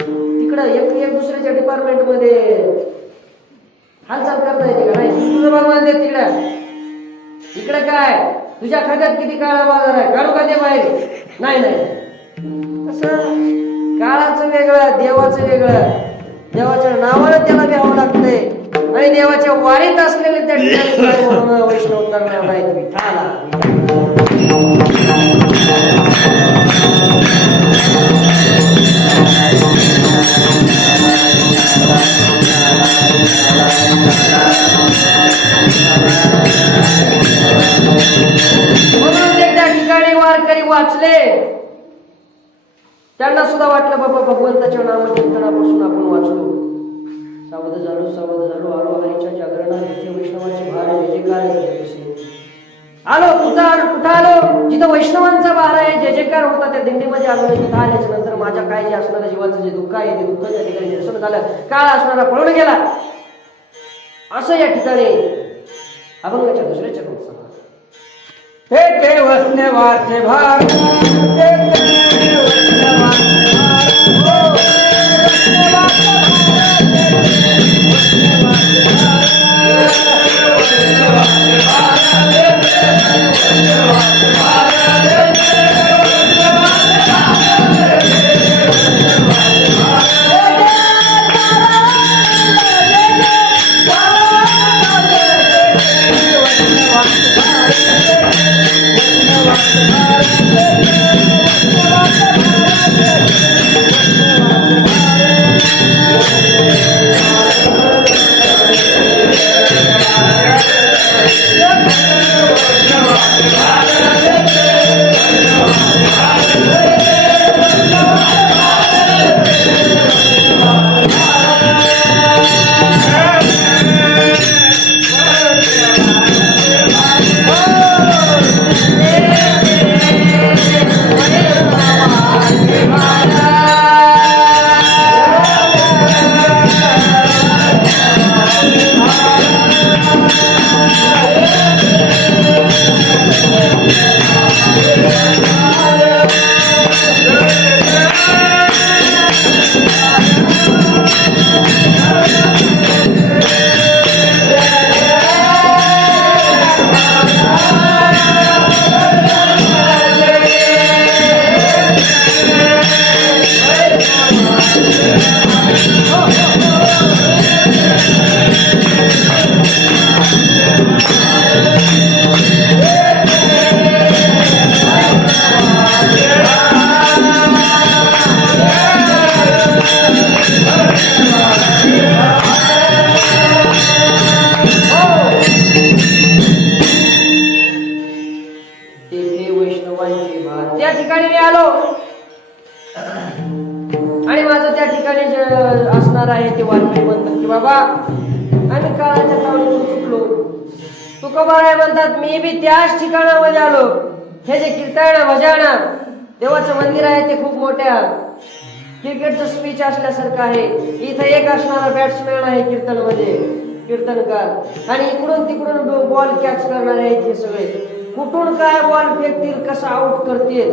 तिकडं एक दुसऱ्याच्या डिपार्टमेंट मध्ये हालचाल करता येते का नाही? तुझं भगवान देत तिकडं. इकडं काय तुझ्या खात्यात किती काळा बाजार आहे, काढू का ते बाहेर? नाही नाही. कसं काळाचं वेगळं, देवाचं वेगळं. देवाच्या नावानं त्याला द्यावं लागतंय. आणि देवाच्या वारीत असलेले त्या ठिकाणी म्हणून वैष्णव करणार नाही. विठाला म्हणून ते त्या ठिकाणी वारकरी वाचले. त्यांना सुद्धा वाटलं बाबा भगवंताच्या नामकीर्तनापासून आपण वाचलो, सावध झालो, आलो हरीच्या जागरणात. जिथे वैष्णवाची भार आहे, जे काय आलो कुठं आलो जिथं वैष्णवांचा भार आहे, जे जयकार होता त्या दिंडीमध्ये आलो. तिथं आल्याच्या नंतर माझ्या काय जे असणारं जीवाचं जे दुःख आहे ते दुःख त्या ठिकाणी निरसन झालं. काळ असणारा पळून गेला. असं या ठिकाणी अभंगाच्या दुसऱ्या चरणात सांगा. ते वसनेवाचे भार, ते वसनेवाचे भार, त्या ठिकाणी मी आलो आणि माझं त्या ठिकाणी जे असणार आहे ते वारकरी म्हणतात की बाबा आम्ही काळाच्या तावडीतून सुटलो. तुकोबाराय म्हणतात मी बी त्याच ठिकाणामध्ये आलो. हे जे कीर्तन भजन देवाचं मंदिर आहे ते खूप मोठ्या क्रिकेटचं स्पीच असल्यासारखं आहे. इथं एक असणारा बॅट्समॅन आहे कीर्तन मध्ये, कीर्तनकार, आणि इकडून तिकडून बॉल कॅच करणारे आहेत. हे सगळे कुठून काय बॉल फेकतील, कसा आउट करतील,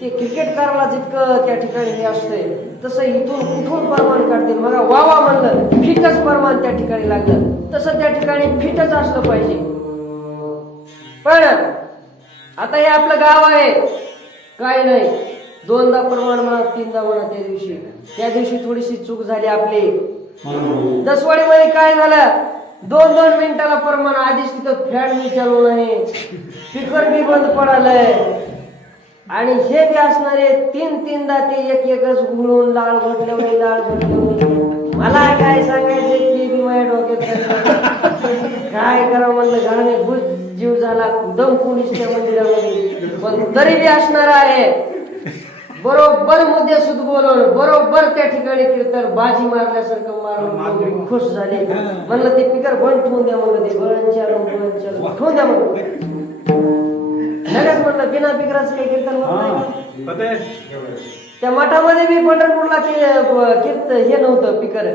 ते क्रिकेटकाराला जितकं त्या ठिकाणी हे असतंय तसं इथून कुठून परमान काढतील. मग वा म्हणलं फिटच परमान त्या ठिकाणी लागलं. तसं त्या ठिकाणी फिटच असलं पाहिजे. पण आता हे आपलं गाव आहे, काय नाही, दोनदा प्रमाण म्हणा, तीनदा म्हणा. त्या दिवशी थोडीशी चूक झाली आपली. दसवाडीमध्ये काय झालं, 2-2 मिनिटाला प्रमाण. आधीच तिथं फॅन बी चालू नाही, स्पीकर बी बंद पडालय, आणि हे बी असणारे 3-3दा ते एकच घुळून लाळ भरल्यावर मला काय सांगायचं की बी माझ्या डोक्यात काय करा म्हणलं घराने गुज जीव झाला दम पोलीस त्या मंदिरामध्ये पण तरी बी असणार आहे बरोबर मुद्दे सुद्धा बोलवलं बरोबर त्या ठिकाणी कीर्तन बाजी मारल्यासारखं मारून खुश झाले म्हणलं ते पिकर बंद ठेवून द्या म्हणलं ते बळांच्या ठेवून द्या म्हणलं लगेच म्हणलं बिना पिकराचं काही कीर्तन होत नाही त्या मठामध्ये बी पंढरपूरला कीर्तन हे नव्हतं पिकर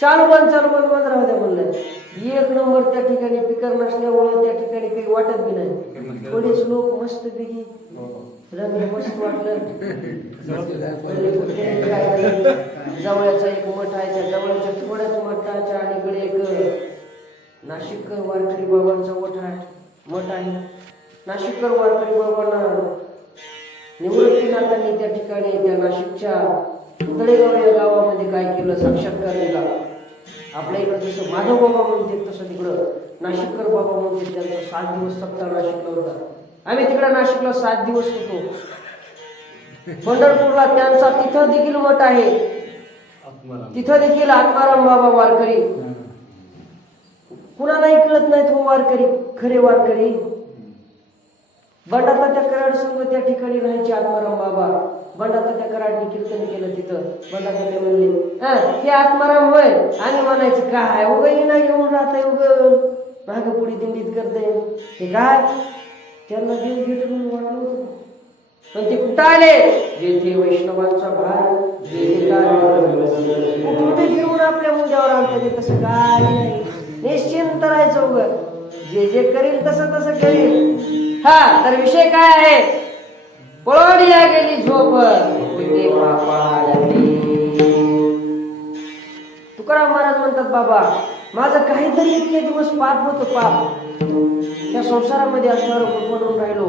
चालू बंद राहू द्या म्हणलं एक नंबर त्या ठिकाणी पिकर नसल्यामुळे त्या ठिकाणी काही वाटत बी नाही थोडेच लोक मस्त पैकी मस्त वाटलं जवळचा एक मठ आहे त्या जवळच्या थोड्याच मठाच्या अलीकडे एक नाशिककर वारकरी बाबांचा मठ आहे नाशिककर वारकरी बाबांना निवृत्तीनाथांनी त्या ठिकाणी त्या नाशिकच्या तळेगाव या गावामध्ये काय केलं साक्षात्कार दिला आपल्या इकडं जसं माधव बाबा म्हणते तसं तिकडं नाशिककर बाबा म्हणते त्यांचा 7 दिवस सप्ताह नाशिकला होता आम्ही तिकडं नाशिकला 7 दिवस होतो पंढरपूरला त्यांचा तिथं देखील मठ आहे तिथं देखील आत्माराम बाबा वारकरी कुणालाही कळत नाही तो वारकरी खरे वारकरी बंडाता त्या कराड संघ त्या ठिकाणी राहायचे आत्माराम बाबा बंडाता त्या कराडने कीर्तन केलं तिथं बंडाता ते म्हणले हे आत्माराम होय आम्ही म्हणायचं काय उगही ना घेऊन राहतंय उग माग पुढे दिंडीत करते हे काय त्यांना देव घेत म्हणून वाटलं होतं पण ते कुठं आले जेथे वैष्णवांचा भार कुठे घेऊन आपल्या मुद्द्यावर आणतात तसं काय नाही निश्चिंत राहायचं उग जे जे करील तसं करील हा तर विषय काय आहे पळोडिया गेली झोप तुकाराम महाराज म्हणतात बाबा माझं काहीतरी इतके दिवस पाप होतं पाप त्या संसारामध्ये असणार म्हणून राहिलो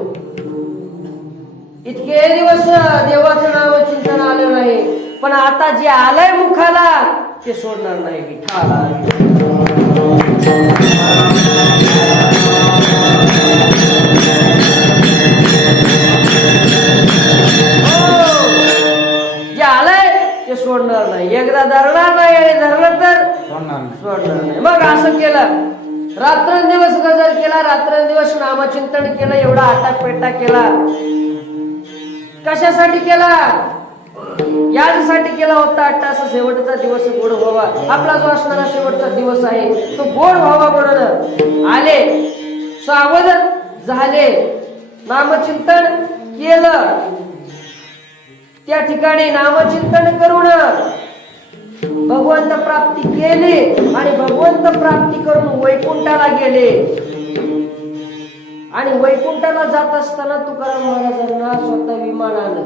इतके दिवस देवाचं नाव चिंतन आलं नाही पण आता जे आलंय मुखाला ते सोडणार नाही विठाला जे आलंय ते सोडणार नाही एकदा धरणार नाही आणि धरलं तर सोडणार नाही मग असं केलं रात्रंदिवस गजर केला रात्रंदिवस नामचिंतन केलं एवढा आटापेटा केला कशासाठी केला यासाठी केला होता असा शेवटचा दिवस गोड व्हावा आपला जो असणारा शेवटचा दिवस आहे तो गोड व्हावा म्हणून आले सावध झाले नामचिंतन केलं त्या ठिकाणी नामचिंतन करून भगवंत प्राप्ती केली आणि भगवंत प्राप्ती करून वैकुंठाला गेले आणि वैकुंठाला जात असताना तुकाराम महाराजांना स्वतः विमान आलं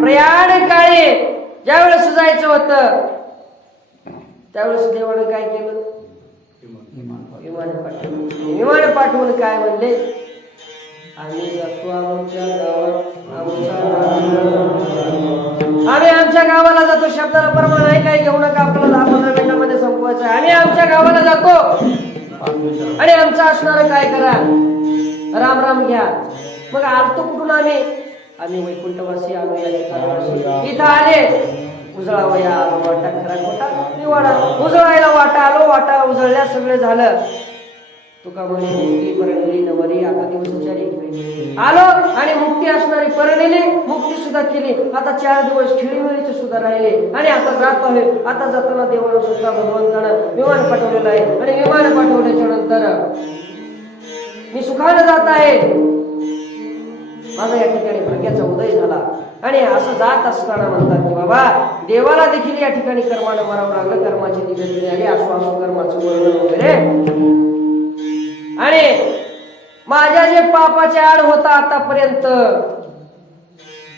प्रयाणकाळी ज्यावेळेस जायचं होतं त्यावेळेस देवानं काय केलं विमान पाठवून काय म्हणले आम्ही जातो आमच्या गावाला जातो शब्दाला प्रमाण आहे काही घेऊ नका आपल्याला 10-15 मिनिटांमध्ये संपवायचं आम्ही आमच्या गावाला जातो आणि आमचं असणार काय करा, राम राम घ्या. मग आलतो कुठून आम्ही वैकुंठवासी आलो, या ठिकाणवासी. इथं आले उजळावया आलो, वाटा खरा खोटा निवाडा. उजळायला वाटा आलो, वाटा उजळल्या, सगळं झालं. तुका म्हणे मुक्ती परणली नवरी, आता दिवस आलो आणि मुक्ती असणारी परणली, मुक्ती सुद्धा केली. आता 4 दिवस खेळीमेळीचे सुद्धा राहिले आणि आता जात आहे. आता जाताना देवानं सुद्धा भगवंतानं विमान पाठवलेलं आहे आणि विमान पाठवल्याच्या नंतर मी सुखानं जात आहे. माझा या ठिकाणी भाग्याचा उदय झाला. आणि असं जात असताना म्हणतात की बाबा देवाला देखील या ठिकाणी कर्मानं मरावं लागलं, कर्माची निगडी आली, असो असो कर्माचं वर्णन वगैरे. आणि माझ्या जे पापाचे आड होता आतापर्यंत,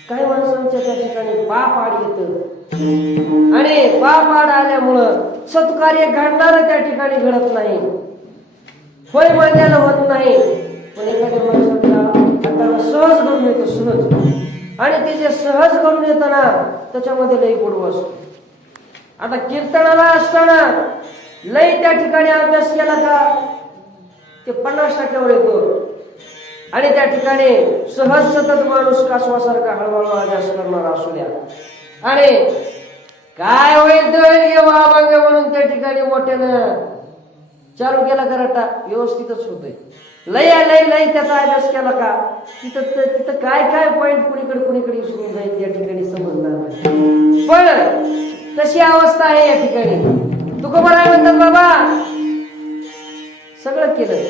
काही माणसांच्या त्या ठिकाणी पाप आड येत आणि पाप आड आल्यामुळं सत्कार्य घडणार त्या ठिकाणी घडत नाही, होय म्हणल्यानं होत नाही. पण एखाद्या माणसाला आता सहज घडून येतं, सहज. आणि ते जे सहज घडून येतं ना त्याच्यामध्ये लई गोडवा असतो. आता कीर्तनाला असताना लई त्या ठिकाणी अभ्यास केला का ते 50% येतो. आणि त्या ठिकाणी सहज सतत माणूस कासवासारखा हळूहळू अभ्यास करणारा असू द्या. आणि काय होईल ते होईल घे वाभांग म्हणून त्या ठिकाणी मोठ्यानं चालू केला कराटा, व्यवस्थितच होतंय. लय लय त्याचा अभ्यास केला का तिथं काय काय पॉइंट कुणीकडे सुरू जाईल त्या ठिकाणी समजणार नाही. पण तशी अवस्था आहे या ठिकाणी. तुकोबा राय म्हणतात बाबा सगळं केलं,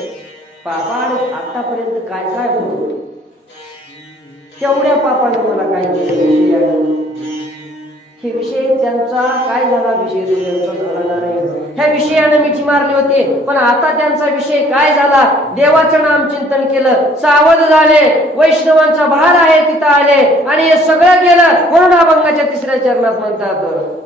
पापाने आतापर्यंत काय काय होतं तेवढ्या पापाने मला काय केलं, हे विषय त्यांचा काय झाला, विषय तो त्यांचा झाला नाही. ह्या विषयानं मिठी मारली होती. पण आता त्यांचा विषय काय झाला, देवाचं नाम चिंतन केलं, सावध झाले, वैष्णवांचा भार आहे तिथं आले आणि हे सगळं केलं. म्हणून अभंगाच्या 3ऱ्या चरणात म्हणतात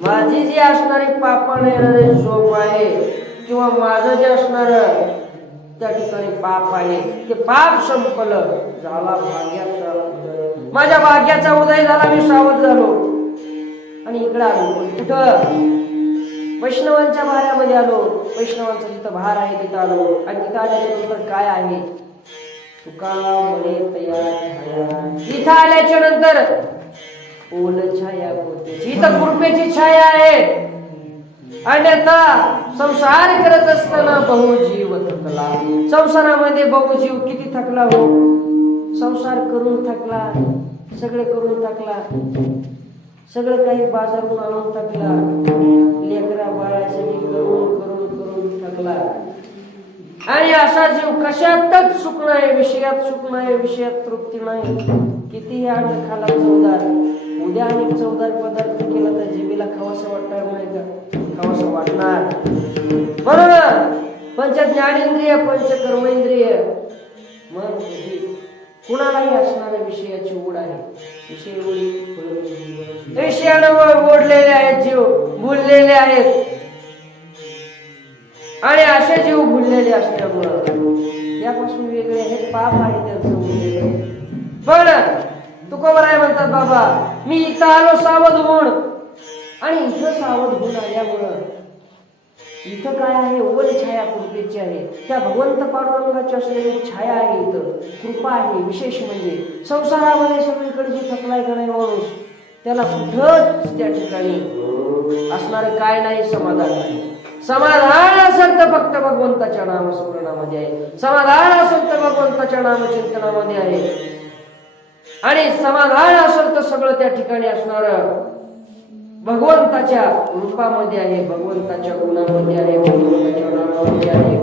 माझी जी असणारी पापाने येणारे झोप आहे किंवा माझं जे असणार त्या ठिकाणी पाप आहे ते पाप संपलं, झाला भाग्याचा उदय. माझ्या भाग्याचा उदय झाला, मी सावध झालो आणि इकडे आलो. कुठं वैष्णवांच्या भाऱ्यामध्ये आलो. वैष्णवांचा जिथं भार आहे तिथं आलो. आणि तिथं आल्याच्या काय आहे, तुका म्हणे तयार छाया. इथं आल्याच्या नंतर ओल छाया होते, इथं कृपेची छाया आहे. अन्यथा संसार करत असताना बहुजीव थकला. संसारामध्ये बहुजीव किती थकला हो, संसार करून थकला, सगळे करून थकला, सगळं काही बाजारून आणून थकला, लेकरा बाळासाठी करून करून करून थकला. आणि असा जीव कशातच सुख नाही, विषयात सुख नाही, विषयात तृप्ती नाही. कितीही अन्न खाला चवदार, उद्या अनेक चवदार पदार्थ केला तर जिभेला खावासं वाटणार नाही का, खावासं वाटणार. म्हणून पंच ज्ञानेंद्रिय पंच कर्मेंद्रिय मन कुणालाही असणाऱ्या विषयाची ओढ आहे. विषयानं ओढलेले आहेत, जीव भुललेले आहेत. आणि असे जीव भुललेले असल्यामुळं त्यापासून वेगळे हे पाप आहे त्यांचं वेगळे. पण तुकोबा राय म्हणतात बाबा मी इथं आलो सावध होऊन, आणि इथं सावध होऊन आल्यामुळं इथं काय आहे, ओल छाया कृपेची आहे. त्या भगवंत पांडुरंगाची असलेली छाया आहे, इथं कृपा आहे. विशेष म्हणजे संसारामध्ये सगळीकडे जे थकलाय का नाही माणूस, त्याला कुठंच त्या ठिकाणी असणारं काय नाही, समाधान नाही. समाधान असेल तर फक्त भगवंताच्या नामस्मरणामध्ये आहे. समाधान असेल तर भगवंताच्या नामचिंतनामध्ये आहे. आणि समाधान असेल तर सगळं त्या ठिकाणी असणार भगवंताच्या रूपामध्ये आहे, भगवंताच्या गुणामध्ये आहे, भगवंताच्या नामामध्ये आहे.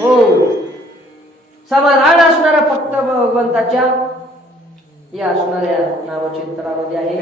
हो, समाधान असणारा फक्त भगवंताच्या या असणाऱ्या नामचिंतनामध्ये आहे.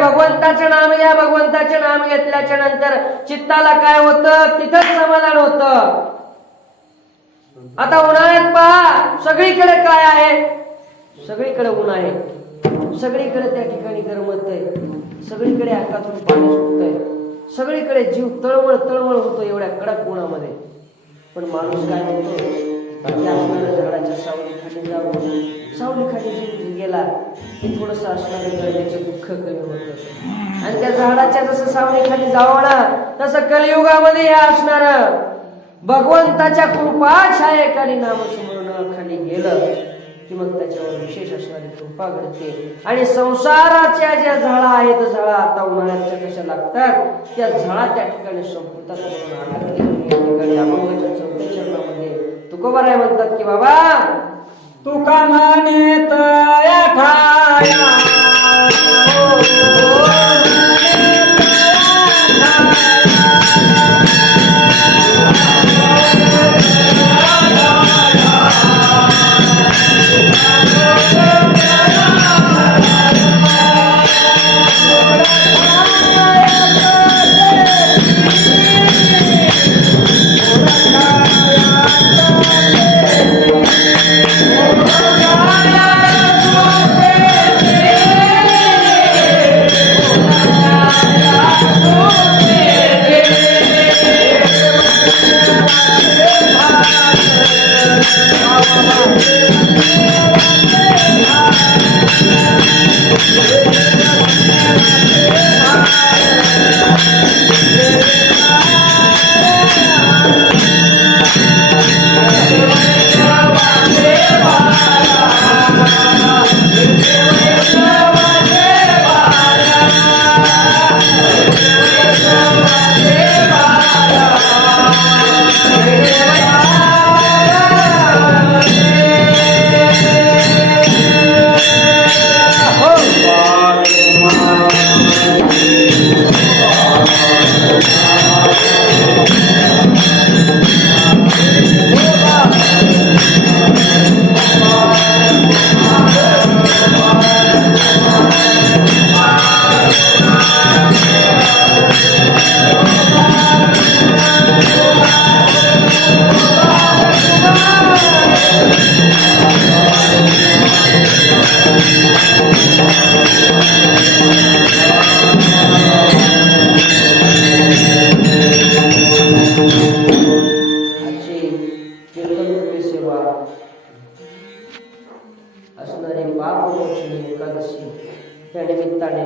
भगवंताचं नाम घ्या. भगवंताचे नाम घेतल्याच्या नंतर चित्ताला काय होतं, तिथंच समाधान होतं. आता उन्हाळ्यात पहा, सगळीकडे काय आहे, सगळीकडे ऊन आहे, सगळीकडे त्या ठिकाणी गरमत आहे, सगळीकडे अंगातून पाणी सुटतंय, सगळीकडे जीव तळमळ तळमळ होतो एवढ्या कडक उन्हामध्ये. पण माणूस काय म्हणतो, झाडाच्या सावलीखाली जाऊन सावलीखाली जीव गेला की थोडस असणारं गरजेचं दुःख कमी होतं. आणि त्या झाडाच्या जसं सावलीखाली जावं ना, तसं कलियुगामध्ये हे असणार भगवंताच्या कृपा छायेखाली नामस्मरणाखाली गेलं की मग त्याच्यावर विशेष असणारी कृपा घडते. आणि संसाराच्या ज्या झळा आहेत, झळा आता उन्हाळ्याच्या कशा लागतात, त्या झळा त्या ठिकाणी संपुतात म्हणून या ठिकाणी अभंगाच्या 4थ्या चरणामध्ये तुकोबाराय म्हणतात की बाबा तुका मानेत या ठाया असणारी पापमोचनी एकादशी त्या निमित्ताने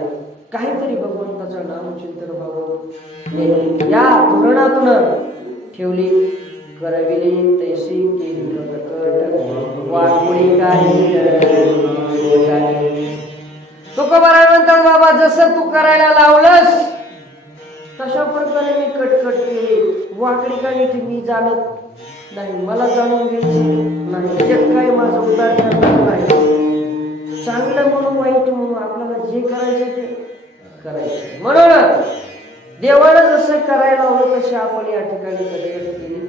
काहीतरी भगवंताचं नामचिंतन व्हावं या धोरणातून ठेवली. करविली तैसी केली प्रकट वाटपुडी काही तुकोबाराय म्हणतात बाबा जसं तू करायला लावलंस तशा प्रकारे मी कटकट केली. वाकडी काढली मी जाणत नाही, मला जाणून घ्यायचं नाही, जग काय माझं उदार करणार नाही. चांगलं म्हणून वाईट म्हणून आपल्याला जे करायचं ते करायचं. म्हणून देवानं जसं करायला हवं तसे आपण या ठिकाणी कटकट केली.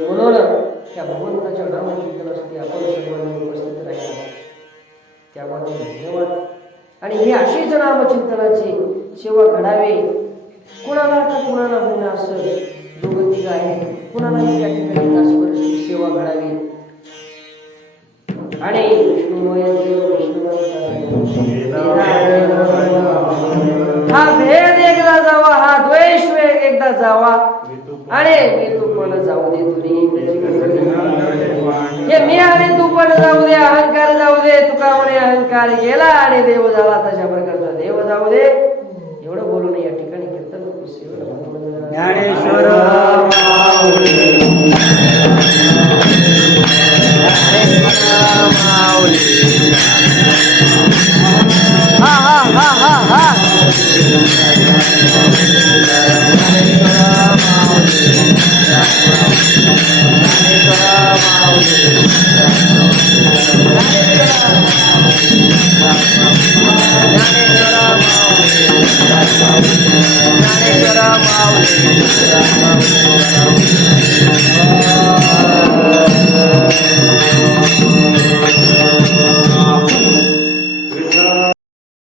म्हणून त्या भगवंताच्या नामचिंतनासाठी आपण सर्वांनी उपस्थित राहिला त्याबद्दल धन्यवाद. आणि ही अशीच नामचिंतनाची सेवा घडावे. कुणाला का कुणाला होणं असं दोघं आहे, कुणालाही त्या ठिकाणी तासभर सेवा घडावी. आणि विष्णुमय देव हा भेद एकदा जावा, हा द्वेष एकदा जावा, आणि मी तू पण जाऊ दे तुरी. हे मी आणि तू पण जाऊ दे, अहंकार जाऊ दे. तुका म्हणे अहंकार गेला आणि देव झाला, तशा प्रकारचा देव जाऊ दे. एवढं बोलून या ठिकाणी कीर्तन ज्ञानेश्वर हा हा हा हा हा ज्ञानेश्वर माऊली